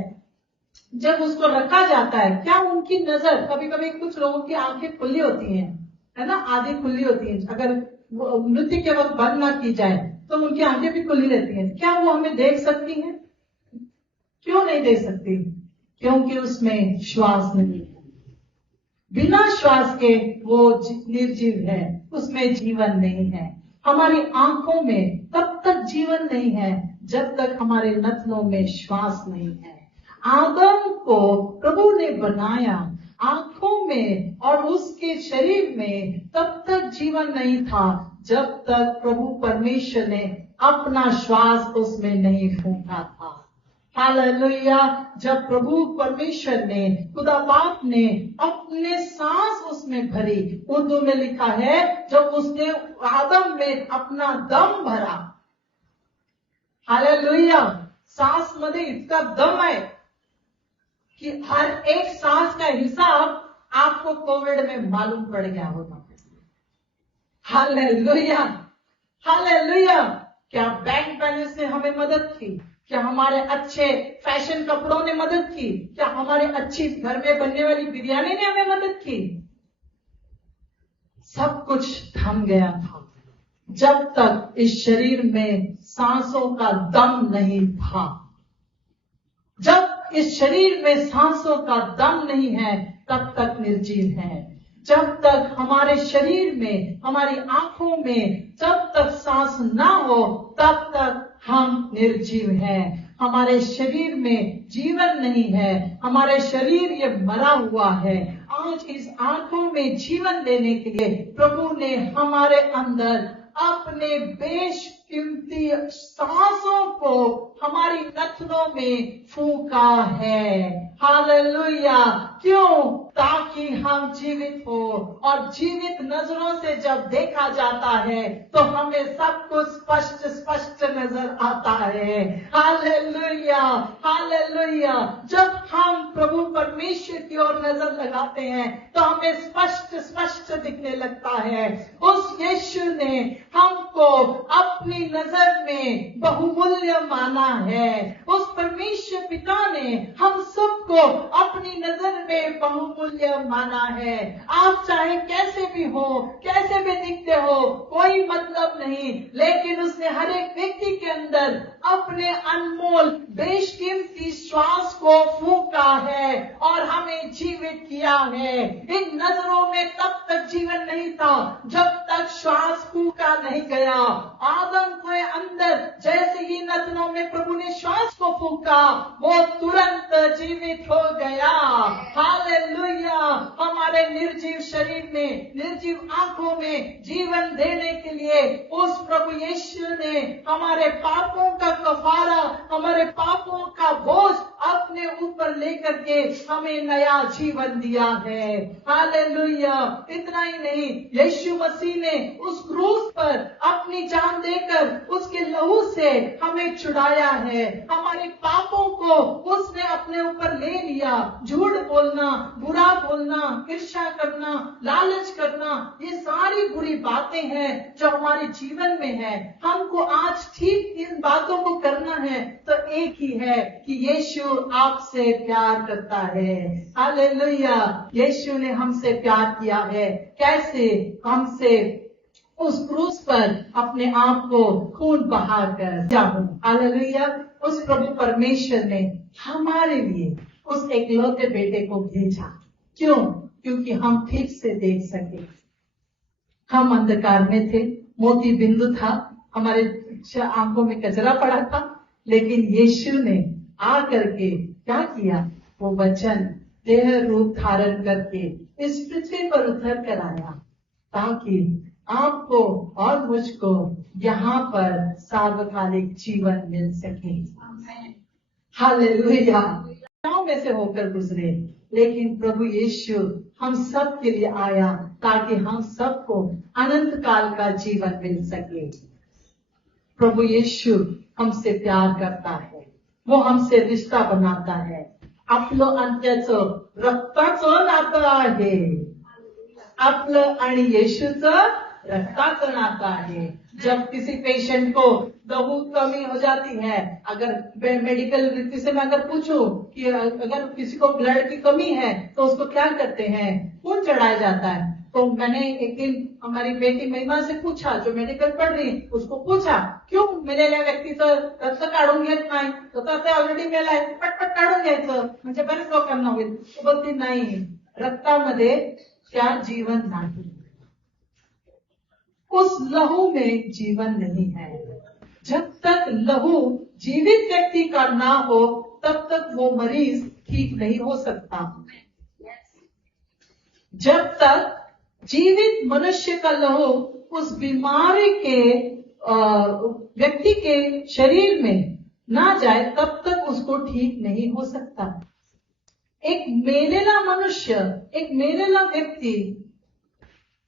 जब उसको रखा जाता है, क्या उनकी नजर, कभी कभी कुछ लोगों की आंखें खुली होती हैं, है ना, आधी खुली होती है, अगर मृत्यु के वक्त बंद ना की जाए तो उनकी आंखें भी खुली रहती हैं, क्या वो हमें देख सकती हैं? क्यों नहीं देख सकती? क्योंकि उसमें श्वास नहीं है। बिना श्वास के वो निर्जीव है, उसमें जीवन नहीं है। हमारी आंखों में तब तक जीवन नहीं है जब तक हमारे नथनों में श्वास नहीं है। आदम को प्रभु ने बनाया, आंखों में और उसके शरीर में तब तक जीवन नहीं था जब तक प्रभु परमेश्वर ने अपना श्वास उसमें नहीं फूंका था। हालेलुया। जब प्रभु परमेश्वर ने, खुदा बाप ने अपने सांस उसमें भरी, उर्दू में लिखा है जब उसने आदम में अपना दम भरा। हालेलुया। सांस मध्ये इतना दम है कि हर एक सांस का हिसाब आपको कोविड में मालूम पड़ गया होगा। Hallelujah, hallelujah. क्या बैंक बैलेंस ने हमें मदद की? क्या हमारे अच्छे फैशन कपड़ों ने मदद की? क्या हमारे अच्छी घर में बनने वाली बिरयानी ने हमें मदद की? सब कुछ थम गया था जब तक इस शरीर में सांसों का दम नहीं था। जब इस शरीर में सांसों का दम नहीं है तब तक निर्जीव है। जब तक हमारे शरीर में, हमारी आंखों में जब तक सांस ना हो तब तक हम निर्जीव हैं। हमारे शरीर में जीवन नहीं है, हमारे शरीर ये मरा हुआ है। आज इस आंखों में जीवन देने के लिए प्रभु ने हमारे अंदर अपने बेशकीमती सांसों को हमारी नथनों में फूंका है। हालेलुया। क्यों? ताकि हम जीवित हो, और जीवित नजरों से जब देखा जाता है तो हमें सब कुछ स्पष्ट स्पष्ट नजर आता है। Hallelujah, hallelujah. जब हम प्रभु परमेश्वर की ओर नजर लगाते हैं तो हमें स्पष्ट स्पष्ट दिखने लगता है। उस यीशु ने हमको अपनी नजर में बहुमूल्य माना है। उस परमेश्वर पिता ने हम सबको अपनी नजर में बहुमूल्य माना है। आप चाहे कैसे भी हो, कैसे भी दिखते हो, कोई मतलब नहीं, लेकिन उसने हर एक व्यक्ति के अंदर अपने अनमोल बेशकीमती श्वास को फूंका है और हमें जीवित किया है। इन नजरों में तब तक जीवन नहीं था जब तक श्वास फूंका नहीं गया। आदम के अंदर जैसे ही नथनों में प्रभु ने श्वास को फूंका, वो तुरंत जीवित हो गया। हालेलुया। हमारे निर्जीव शरीर में, निर्जीव आंखों में जीवन देने के लिए उस प्रभु यीशु ने हमारे पापों का कफारा, हमारे पापों का बोझ अपने ऊपर लेकर के हमें नया जीवन दिया है। हालेलुया। इतना ही नहीं, यीशु मसीह ने उस क्रूस पर अपनी जान देकर उसके लहू से हमें छुड़ाया है। हमारे पापों को उसने अपने ऊपर ले लिया। झूठ बोलना, बुरा बोलना, ईर्ष्या करना, लालच करना, ये सारी बुरी बातें हैं जो हमारे जीवन में है। हमको आज ठीक इन बातों को करना है तो एक ही है कि यीशु आपसे प्यार करता है। हालेलुया। यीशु ने हमसे प्यार किया है। कैसे? हमसे उस क्रूस पर अपने आप को खून बहाकर दिया हो। हालेलुया। उस प्रभु परमेश्वर ने हमारे लिए उस एकलौते बेटे को भेजा। क्यों? क्योंकि हम ठीक से देख सके। हम अंधकार में थे, मोती बिंदु था, हमारे आंखों में कचरा पड़ा था, लेकिन यीशु ने आकर के क्या किया? वो वचन देह रूप धारण करके इस पृथ्वी पर उतर कर आया ताकि आपको और मुझको यहाँ पर सार्वकालिक जीवन मिल सके। हालेलुया। में से होकर गुजरे, लेकिन प्रभु यीशु हम सब के लिए आया ताकि हम सबको अनंत काल का जीवन मिल सके। प्रभु यीशु हमसे प्यार करता है, वो हमसे रिश्ता बनाता है। आपलं अंत्याचं रक्ताचं नातं आहे, आपलं आणि येशूचं रक्ताचं नातं आहे। जब किसी पेशेंट को लहू कमी हो जाती है, अगर मेडिकल रीति से मैं अगर पूछूं कि अगर किसी को ब्लड की कमी है तो उसको क्या करते हैं, खून चढ़ाया जाता है। तो मैंने एक दिन हमारी बेटी महिमा से पूछा, जो मेडिकल पढ़ रही, उसको पूछा क्यों मेलेल्या व्यक्तीचं रक्त काढून घेत नाही, तो आता ऑलरेडी मेलाय, पटपट काढून घ्यायचं म्हणजे बरेच लोकांना होईल। तो बोलती नाही, रक्तामध्ये क्या जीवन नहीं, उस लहू में जीवन नहीं है। जब तक लहू जीवित व्यक्ति का ना हो तब तक वो मरीज ठीक नहीं हो सकता। जब तक जीवित मनुष्य का लहू उस बीमारी के व्यक्ति के शरीर में ना जाए तब तक उसको ठीक नहीं हो सकता। एक मेलेला मनुष्य, एक मेलेला व्यक्ती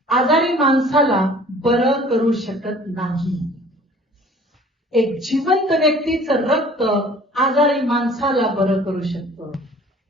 आजारी माणसाला बरं करू शकत नाही। एक जिवंत व्यक्तीचं रक्त आजारी माणसाला बरं करू शकतं।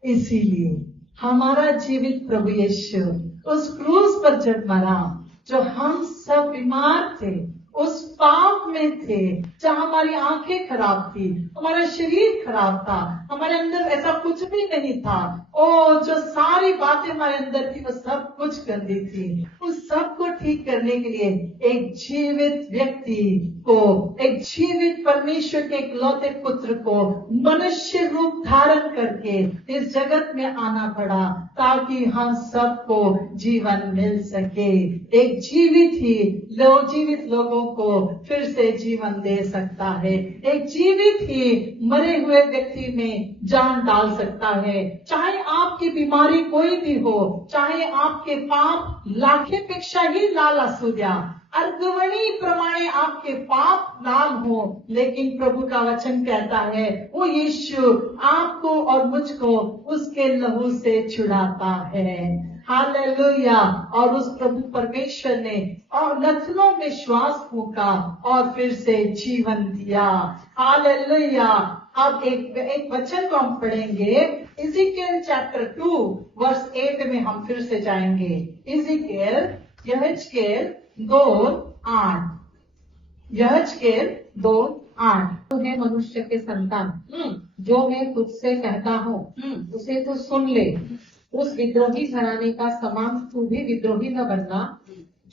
इसीलिए हमारा जीवित प्रभु यीशु उस क्रूस पर जब मरा, जो हम सब बीमार थे, उस पाप में थे, जहां हमारी आंखें खराब थी, हमारा शरीर खराब था, हमारे अंदर ऐसा कुछ भी नहीं था। ओ जो सारी बातें हमारे अंदर थी वो सब कुछ गंदी थी। उस सब को ठीक करने के लिए एक जीवित व्यक्ति को, एक जीवित परमेश्वर के इकलौते पुत्र को मनुष्य रूप धारण करके इस जगत में आना पड़ा, ताकि हम सबको जीवन मिल सके। एक जीवित ही जीवित लोगों को फिर से जीवन दे सकता है। एक जीवित ही मरे हुए व्यक्ति में जान डाल सकता है। चाहे आपकी बीमारी कोई भी हो, चाहे आपके पाप लाखेपेक्षाही लाल असू द्या, अर्गवणी प्रमाणे आपके पाप लाल हो, लेकिन प्रभु का वचन कहता है वो यीशु आपको और मुझको उसके लहू से छुड़ाता है। हालेलुया। और उस प्रभु परमेश्वर ने और नथनों में श्वास फूंका और फिर से जीवन दिया। हालेलुया। अब एक वचन को हम पढ़ेंगे, इज़ीकियल चैप्टर 2 वर्स 8 में हम फिर से जाएंगे। इज़ीकियल यहेजकेल 2:8, यहेजकेल 2:8। तू है मनुष्य के संतान, जो मैं तुझसे कहता हूँ उसे तू सुन ले। उस विद्रोही घराने का समान तू भी विद्रोही न बनना।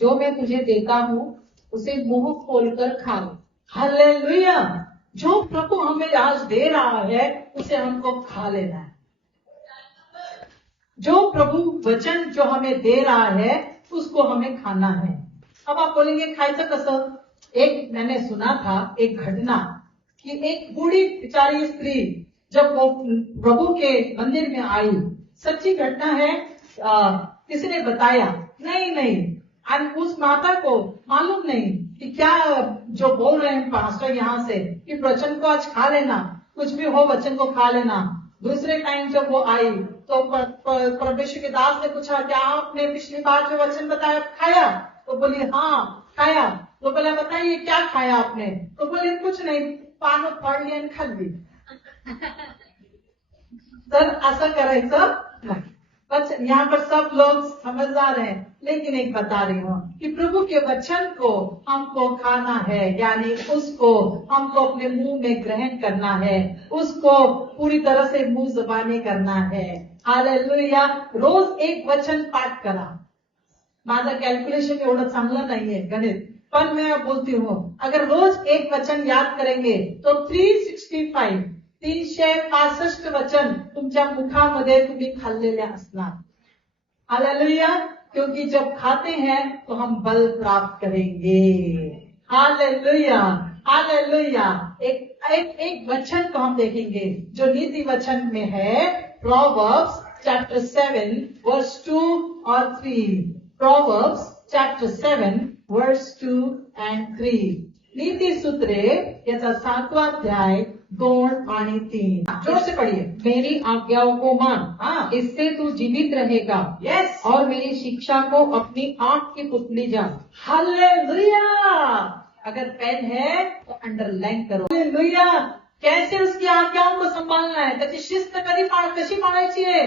जो मैं तुझे देता हूँ उसे मुंह खोलकर खा ले। हालेलुया। जो प्रभु हमें आज दे रहा है उसे हमको खा लेना है। जो प्रभु वचन जो हमें दे रहा है उसको हमें खाना है। अब आप बोलेंगे खायचं कसं? एक मैंने सुना था एक घटना कि एक बूढ़ी बेचारी स्त्री जब वो प्रभु के मंदिर में आई, सच्ची घटना है, किसी ने बताया, नहीं, उस माता को मालूम नहीं कि क्या जो बोल रहे हैं पास्टर यहाँ से कि वचन को आज खा लेना, कुछ भी हो वचन को खा लेना। दूसरे टाइम जब वो आई तो परमेश्वर के दास ने पूछा, क्या आपने पिछली बार जो वचन बताया खाया? तो बोली हाँ खाया। तो बोला बताइए क्या खाया आपने? तो बोले कुछ नहीं, पानं फाडली आणि खाल्ली। तर असं करायचं नाही। यहाँ पर सब लोग समझदार हैं, लेकिन एक बता रही हूँ कि प्रभु के वचन को हमको खाना है, यानी उसको हमको अपने मुंह में ग्रहण करना है, उसको पूरी तरह से मुंह ज़बानी करना है। हालेलुया। रोज एक वचन पाठ करा। माझं कॅल्क्युलेशन एवढं चांगलं नाहीये गणित, पण मैं बोलती हूँ अगर रोज एक वचन याद करेंगे तो 365 वचन तुमच्या मुखामध्ये तुम्ही खाल्लेले असणार। हालेलुया। क्योंकि जब खाते हैं तो हम बल प्राप्त करेंगे। Hallelujah, hallelujah. एक वचन को हम देखेंगे जो नीति वचन में है, प्रोवर्ब्स चैप्टर 7 वर्स 2 और 3। Proverbs chapter 7 verse 2 and 3। नीति सूत्रे याचा 7वां अध्याय 2 आणि 3 जोर से पढ़िए। मेरी आज्ञाओं को मान, हाँ। इससे तू जीवित रहेगा। यस, और मेरी शिक्षा को अपनी आंख की पुतली जान। हालेलुया। अगर पेन है तो अंडरलाइन करो। हालेलुया। कैसे उसकी आज्ञाओं को संभालना है, त्याची शिस्त कशी पाळायची है,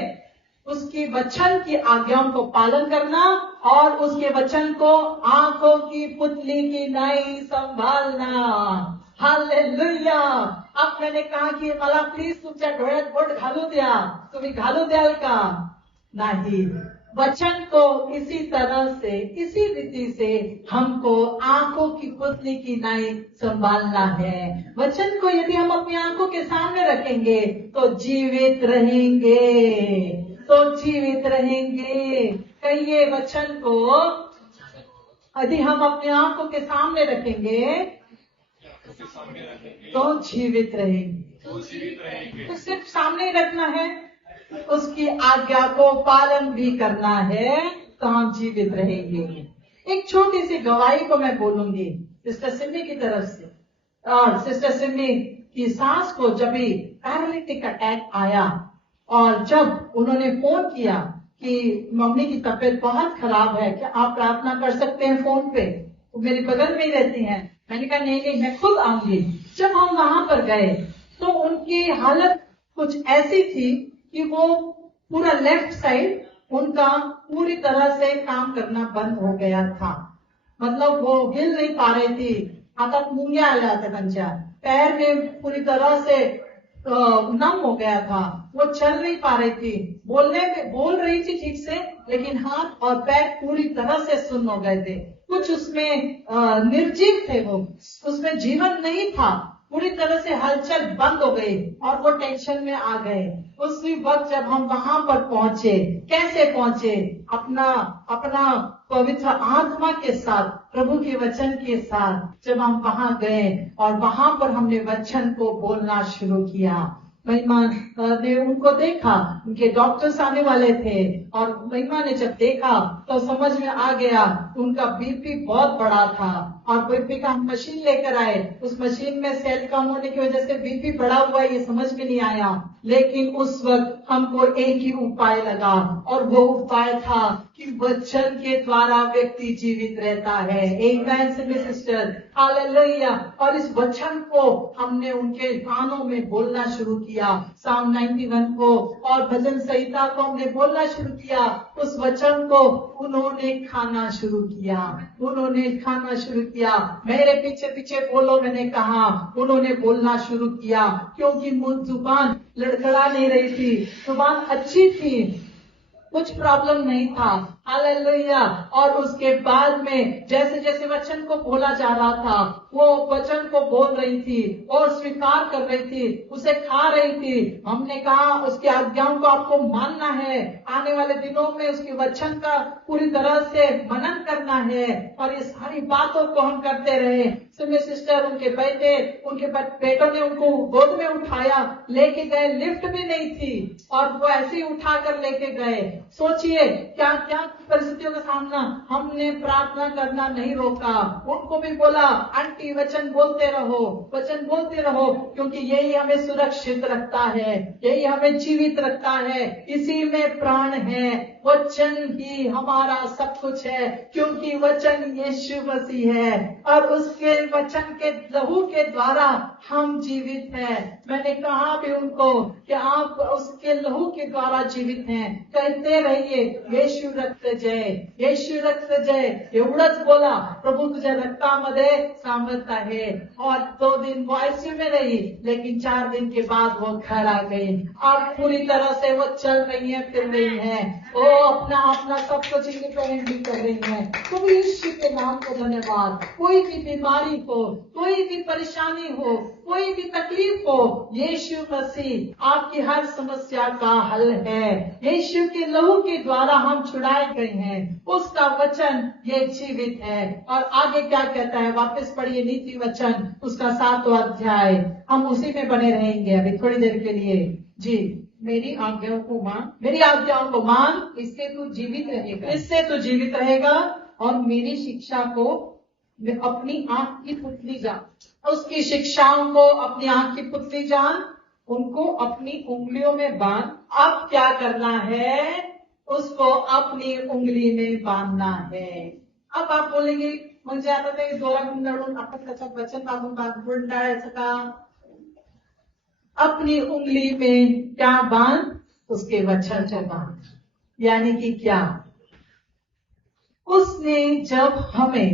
उसकी वचन की आज्ञाओं को पालन करना और उसके वचन को आंखों की पुतली की नाई संभालना। हालेलुया। अब मैंने कहा की मला प्लीज तुमच्या डोळ्यात बोट घालू द्या, तुम्ही घालू द्याल का? नहीं। वचन को इसी तरह से, इसी रीति से हमको आंखों की पुतली की नाई संभालना है। वचन को यदि हम अपनी आंखों के सामने रखेंगे तो जीवित रहेंगे, तो जीवित रहेंगे। कहिए, वचन को यदि हम अपनी आंखों के सामने रखेंगे तो जीवित रहेंगे। तो सिर्फ सामने ही रखना है, उसकी आज्ञा को पालन भी करना है, तो हम जीवित रहेंगे। एक छोटी सी गवाही को मैं बोलूंगी सिस्टर सिमी की तरफ से। और सिस्टर सिमी की सास को जब भी पैरालिटिक अटैक आया और जब उन्होंने फोन किया कि मम्मी की तबीयत बहुत खराब है, क्या आप प्रार्थना कर सकते हैं फोन पे? वो मेरे बगल में ही रहती हैं। मैंने कहा नहीं, मैं खुद आऊंगी। जब हम वहां पर गए तो उनकी हालत कुछ ऐसी थी कि वो पूरा लेफ्ट साइड उनका पूरी तरह से काम करना बंद हो गया था। मतलब वो हिल नहीं पा रही थी, हातात मुंग्या आल्या होत्या त्यांच्या, पैर में पूरी तरह से नम हो गया था, वो चल नहीं पा रही थी, बोल रही थी ठीक से, लेकिन हाथ और पैर पूरी तरह से सुन्न हो गए थे। कुछ उसमें निर्जीव थे, वो उसमें जीवन नहीं था, पूरी तरह से हलचल बंद हो गई और वो टेंशन में आ गए। उसी वक्त जब हम वहां पर पहुंचे, कैसे पहुंचे? अपना पवित्र आत्मा के साथ, प्रभु के वचन के साथ जब हम वहां गए और वहां पर हमने वचन को बोलना शुरू किया। महिमा ने उनको देखा, उनके डॉक्टर्स आने वाले थे और महिमा ने जब देखा तो समझ में आ गया उनका बीपी बहुत बड़ा था और बीपी का हम मशीन लेकर आए। उस मशीन में सेल कम होने की वजह से बीपी बढ़ा हुआ है, ये समझ में नहीं आया। लेकिन उस वक्त हमको एक ही उपाय लगा और वो उपाय था कि वचन के द्वारा व्यक्ति जीवित रहता है। आमेन सिस्टर, हालेलुया। और इस वचन को हमने उनके कानों में बोलना शुरू किया, साम 91 को और भजन संहिता को हमने बोलना शुरू किया। उस वचन को उन्होंने खाना शुरू किया, उन्होंने खाना शुरू किया। मेरे पीछे पीछे बोलो, मैंने कहा उन्होंने बोलना शुरू किया, क्योंकि मुझ जुबान लड़खड़ा नहीं रही थी, जुबान अच्छी थी, कुछ प्रॉब्लम नहीं था। हालेलुया। और उसके बाद में जैसे जैसे वचन को बोला जा रहा था, वो वचन को बोल रही थी और स्वीकार कर रही थी, उसे खा रही थी। हमने कहा उसकी आज्ञाओं को आपको मानना है, आने वाले दिनों में उसके वचन का पूरी तरह से मनन करना है। और ये सारी बातों को हम करते रहे। सुनिए सिस्टर, उनके बेटों ने उनको गोद में उठाया, लेके गए, लिफ्ट भी नहीं थी और वो ऐसे ही उठा कर लेके गए। सोचिए क्या क्या परिस्थितियों का सामना। हमने प्रार्थना करना नहीं रोका, उनको भी बोला आंटी वचन बोलते रहो, वचन बोलते रहो, क्योंकि यही हमें सुरक्षित रखता है, यही हमें जीवित रखता है, इसी में प्राण है। वचन ही हमारा सब कुछ है, क्योंकि वचन यीशु मसीह है और उसके वचन के लहू के द्वारा हम जीवित हैं। मैंने कहा भी उनको कि आप उसके लहू के द्वारा जीवित हैं। कहते रहिए येशू रक्त जय, येशू रक्त जय, एवढंच बोला। प्रभु तुझ्या रक्तामध्ये सामर्थ्य है। और 2 दिन वो आईसीयू में रही, लेकिन 4 दिन के बाद वो घर आ गई। अब पूरी तरह से वो चल रही है, फिर रही है, वो अपना सब कुछ इंडिपेंडेंटली कर रही है। तो यीशु के नाम को धन्यवाद। कोई भी बीमारी हो, कोई भी परेशानी हो, कोई भी तकलीफ हो, यीशु मसीह आपकी हर समस्या का हल है। यीशु के लहू के द्वारा हम छुड़ाए गए हैं, उसका वचन ये जीवित है। और आगे क्या कहता है, वापस पढ़िए नीति वचन उसका 7वां अध्याय, हम उसी में बने रहेंगे अभी थोड़ी देर के लिए। जी, मेरी आज्ञाओं को मान, मेरी आज्ञाओं को मान, इससे तू जीवित रहेगा, इससे तू जीवित रहेगा। और मेरी शिक्षा को में अपनी आंख की पुतली जान, उसकी शिक्षाओं को अपनी आंख की पुतली जान, उनको अपनी उंगलियों में बांध। अब क्या करना है? उसको अपनी उंगली में बांधना है। अब आप बोलेंगे मुझे आता था जोरागुंडळून आपण त्याचं वचन गुंडाळायचं का? अपनी उंगली में क्या बांध? उसके वचन को बांध। यानी कि क्या? उसने जब हमें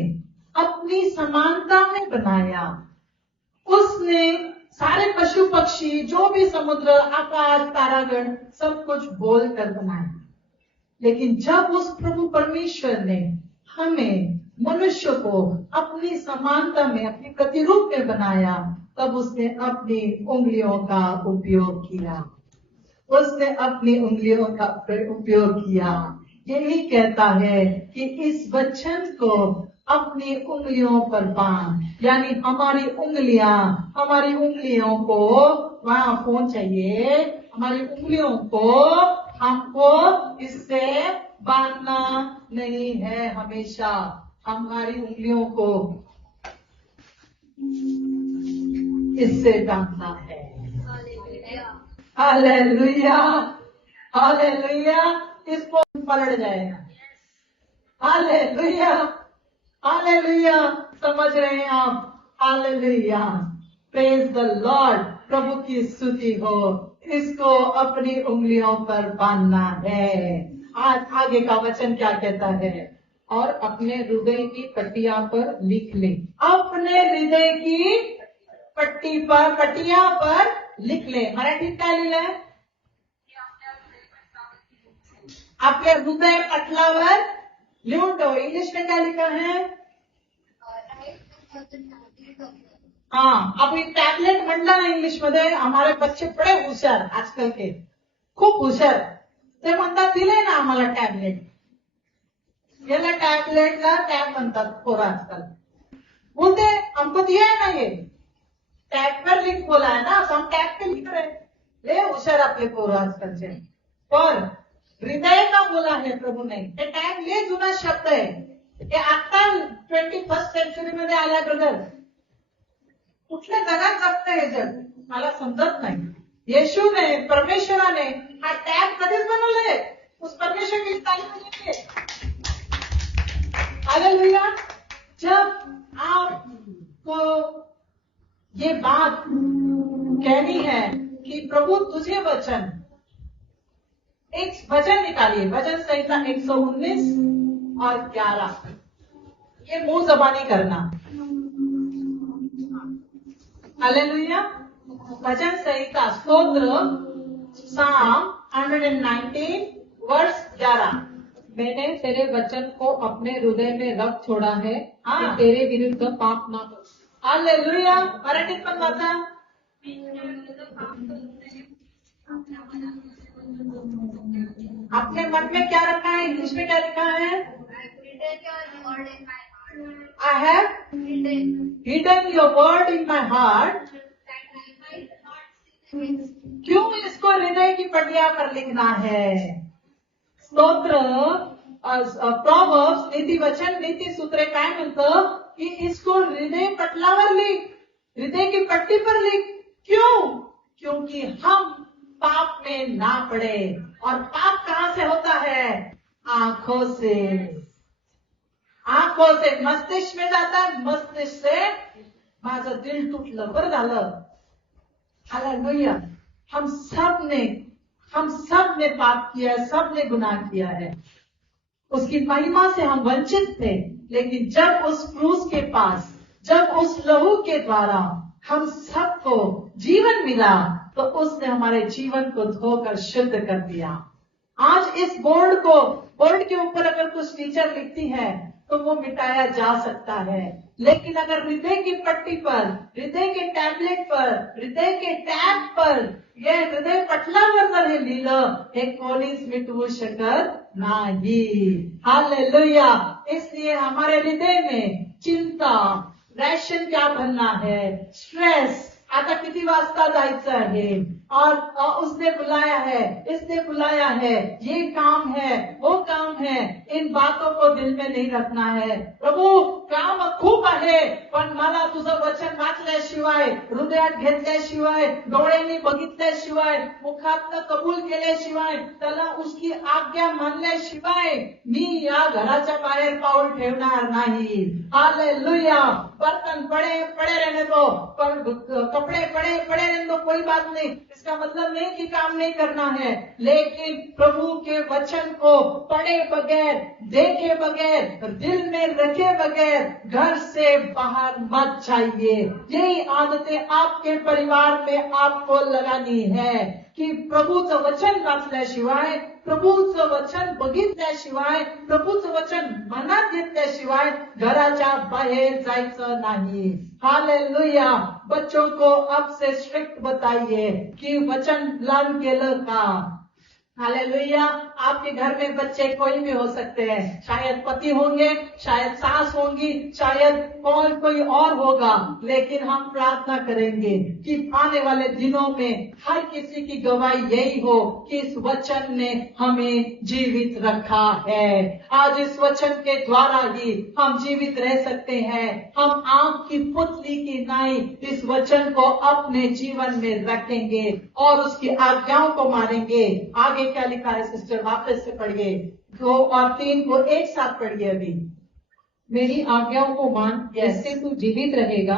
अपनी समानता में बनाया, उसने सारे पशु पक्षी, जो भी समुद्र, आकाश, तारागण, सब कुछ बोलकर बनाया। लेकिन जब उस प्रभु परमेश्वर ने हमें, मनुष्य को अपनी समानता में, अपनी प्रतिरूप में बनाया, तब उसने अपनी उंगलियों का उपयोग किया। उसने अपनी उंगलियों का उपयोग किया। यही कहता है कि इस वचन को अपनी उंगलियों पर बांध, यानी हमारी उंगलियों को, वहां फोन चाहिए, हमारी उंगलियों को हमको इससे बांधना नहीं है। हमेशा हमारी उंगलियों को इससे बांधना है। Hallelujah, hallelujah. इसको पलट जाएगा। Hallelujah, hallelujah. समझ रहे हैं आप? Hallelujah, praise the Lord. प्रभु की स्तुति हो। इसको अपनी उंगलियों पर बांधना है। आज आगे का वचन क्या कहता है? और अपने हृदय की पट्टियां पर लिख ले। अपने हृदय की पट्टियां पर लिख ले। मराठीत काय लिहिलंय? आपल्या हृदय पटलावर लिहून ठेव। इंग्लिश में क्या लिखा है? हाँ, अभी टैबलेट म्हणलं ना इंग्लिश मध्ये, हमारे बच्चे बड़े हुशार आजकल के, खूप हुशार. ते म्हणतात दिले ना आम्हाला टॅबलेट. याला टैबलेटला टैब म्हणतात पोरं आजकल. बोलते हमको दिया है ना ये टैब पर लिख, बोला है ना, तो हम टैब पे लिख रहे. ले हुशार आपले पोरं आजकालचे. पर हृदय का बोला है प्रभू ने. ते टैब ले जुना शब्द आहे. हे आता 21st सेंचुरी मध्ये आलाय ब्रदर. कुठल्या जगात जगतंय हे जग मला समजत नाही. येशू ने, परमेश्वराने हा टैब कधीच बनवलाय. उस परमेश्वर की तारीफ करेंगे. हालेलुया. जब आपको ये बात कहनी है कि प्रभु तुझे वचन, एक वचन निकालिए, वचन संहिता 119 और 11, ये मुंह जबानी करना. हालेलुया. वचन संहिता, स्तोत्र, साम 119 वर्ष 11. मैंने तेरे वचन को अपने हृदय में रख छोड़ा है हाँ. कि तेरे विरुद्ध पाप ना कर. हालेलुया. मराठीत पण वाचा. अपने मन में क्या रखा है? इंग्लिश में क्या लिखा है? I have hidden your word in my heart. क्यों इसको हृदय की पटिया पर लिखना है? स्तोत्र, प्रॉवर्ब्स, नीति वचन, नीति सूत्रे काय म्हणतं की इसको हृदय पटलावर लिख, हृदय की पट्टी पर लिख. क्यों? क्योंकि हम पाप में ना पड़े. और पाप कहां से होता है? आंखों से. आंखों से मस्तिष्क में जाता है. मस्तिष्क से माझं दिल तुटलं, बरं झालं. हालेलुया. हम सब ने पाप किया है, सब ने गुनाह किया है. उसकी महिमा से हम वंचित थे. लेकिन जब उस क्रूस के पास, जब उस लहू के द्वारा हम सबको जीवन मिला, तो उसने हमारे जीवन को धोकर शुद्ध कर दिया. आज इस बोर्ड के ऊपर अगर कुछ टीचर लिखती है तो वो मिटाया जा सकता है. लेकिन अगर हृदय की पट्टी पर, हृदय के टैबलेट पर, हृदय के टैब पर, यह हृदय पटलावर जर हे लिहिलं, हे कोणीच मिटवू शकत नाही. हालेलुया. इसलिए हमारे हृदय में चिंता, रैशन क्या बनना है, स्ट्रेस. आता किती वाजता जायचं आहे और उसने बुलाया है, इसने बुलाया है, ये काम है, वो काम है, इन बातों को दिल में नहीं रखना है. प्रभू काम खूप आहे, पण मला तुझं वचन वाचल्याशिवाय, हृदयात घेतल्याशिवाय, डोळ्यांनी बघितल्याशिवाय, मुखातनं कबूल केल्याशिवाय, त्याला उसकी आज्ञा मानल्याशिवाय मी या घराच्या बाहेर पाऊल ठेवणार नाही. हालेलुया. बर्तन पड़े पड़े रहने दो, पर कपड़े पड़े पड़े रहने दो, कोई बात नहीं. इसका मतलब नहीं कि काम नहीं करना है, लेकिन प्रभु के वचन को पढ़े बगैर, देखे बगैर, दिल में रखे बगैर घर से बाहर मत जाइए. यही आदतें आपके परिवार में आपको लगानी है की प्रभूचं वचन वाचल्याशिवाय, प्रभूचं वचन बघितल्याशिवाय, प्रभूचं वचन मनात घेतल्याशिवाय घराच्या बाहेर जायचं नाही. हालेलुया. बच्चों को अब से स्ट्रिक्ट बताइए कि वचन लर्न केलं का. हालेलुया. आपके घर में बच्चे कोई भी हो सकते हैं, शायद पति होंगे, शायद सास होंगी, शायद कोई और होगा, लेकिन हम प्रार्थना करेंगे कि आने वाले दिनों में हर किसी की गवाही यही हो कि इस वचन ने हमें जीवित रखा है. आज इस वचन के द्वारा ही हम जीवित रह सकते हैं. हम आंख की पुतली की नाई इस वचन को अपने जीवन में रखेंगे और उसकी आज्ञाओं को मानेंगे. आगे क्या लिखा है सिस्टर, वापस से पढ़िए. 2 और 3 को एक साथ पढ़िए. अभी मेरी आज्ञाओं को मान, इससे तू जीवित रहेगा.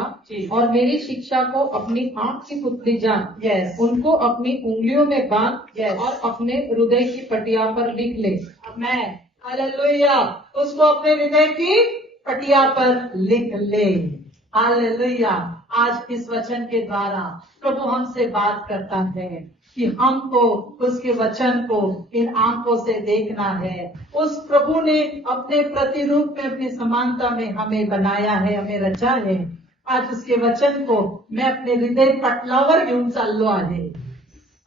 और मेरी शिक्षा को अपनी आंख की पुतली जान. उनको अपनी उंगलियों में बांध और अपने हृदय की पटिया पर लिख ले. मैं हालेलुया. उसको अपने हृदय की पटिया पर लिख ले. हालेलुया. आज इस वचन के द्वारा प्रभु हमसे बात करता है कि हमको उसके वचन को इन आंखों से देखना है. उस प्रभु ने अपने प्रतिरूप में, अपनी समानता में हमें बनाया है, हमें रचा है. आज उसके वचन को मैं अपने हृदय पटलावर घेऊन चाललो आहे.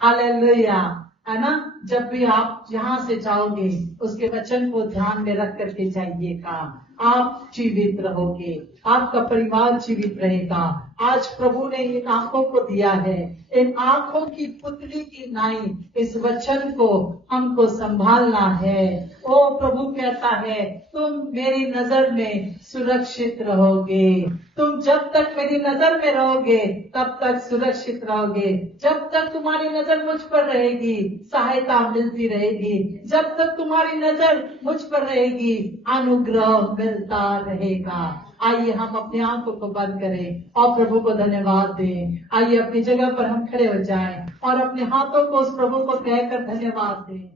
हालेलुया. है ना. जब भी आप यहाँ से जाओगे उसके वचन को ध्यान में रख करके जाइएगा. आप जीवित रहोगे, आपका परिवार जीवित रहेगा. आज प्रभु ने इन आंखों को दिया है, इन आंखों की पुतली की नाई इस वचन को हमको संभालना है. ओ प्रभु कहता है तुम मेरी नजर में सुरक्षित रहोगे. तुम जब तक मेरी नजर में रहोगे तब तक सुरक्षित रहोगे. जब तक तुम्हारी नजर मुझ पर रहेगी सहायता मिलती रहेगी. जब तक तुम्हारी नजर मुझ पर रहेगी अनुग्रह मिलता रहेगा. आइए हम अपनी आंखों को बंद करें और प्रभु को धन्यवाद दें. आइए अपनी जगह पर हम खड़े हो जाएं और अपने हाथों को उस प्रभु को कहकर धन्यवाद दें.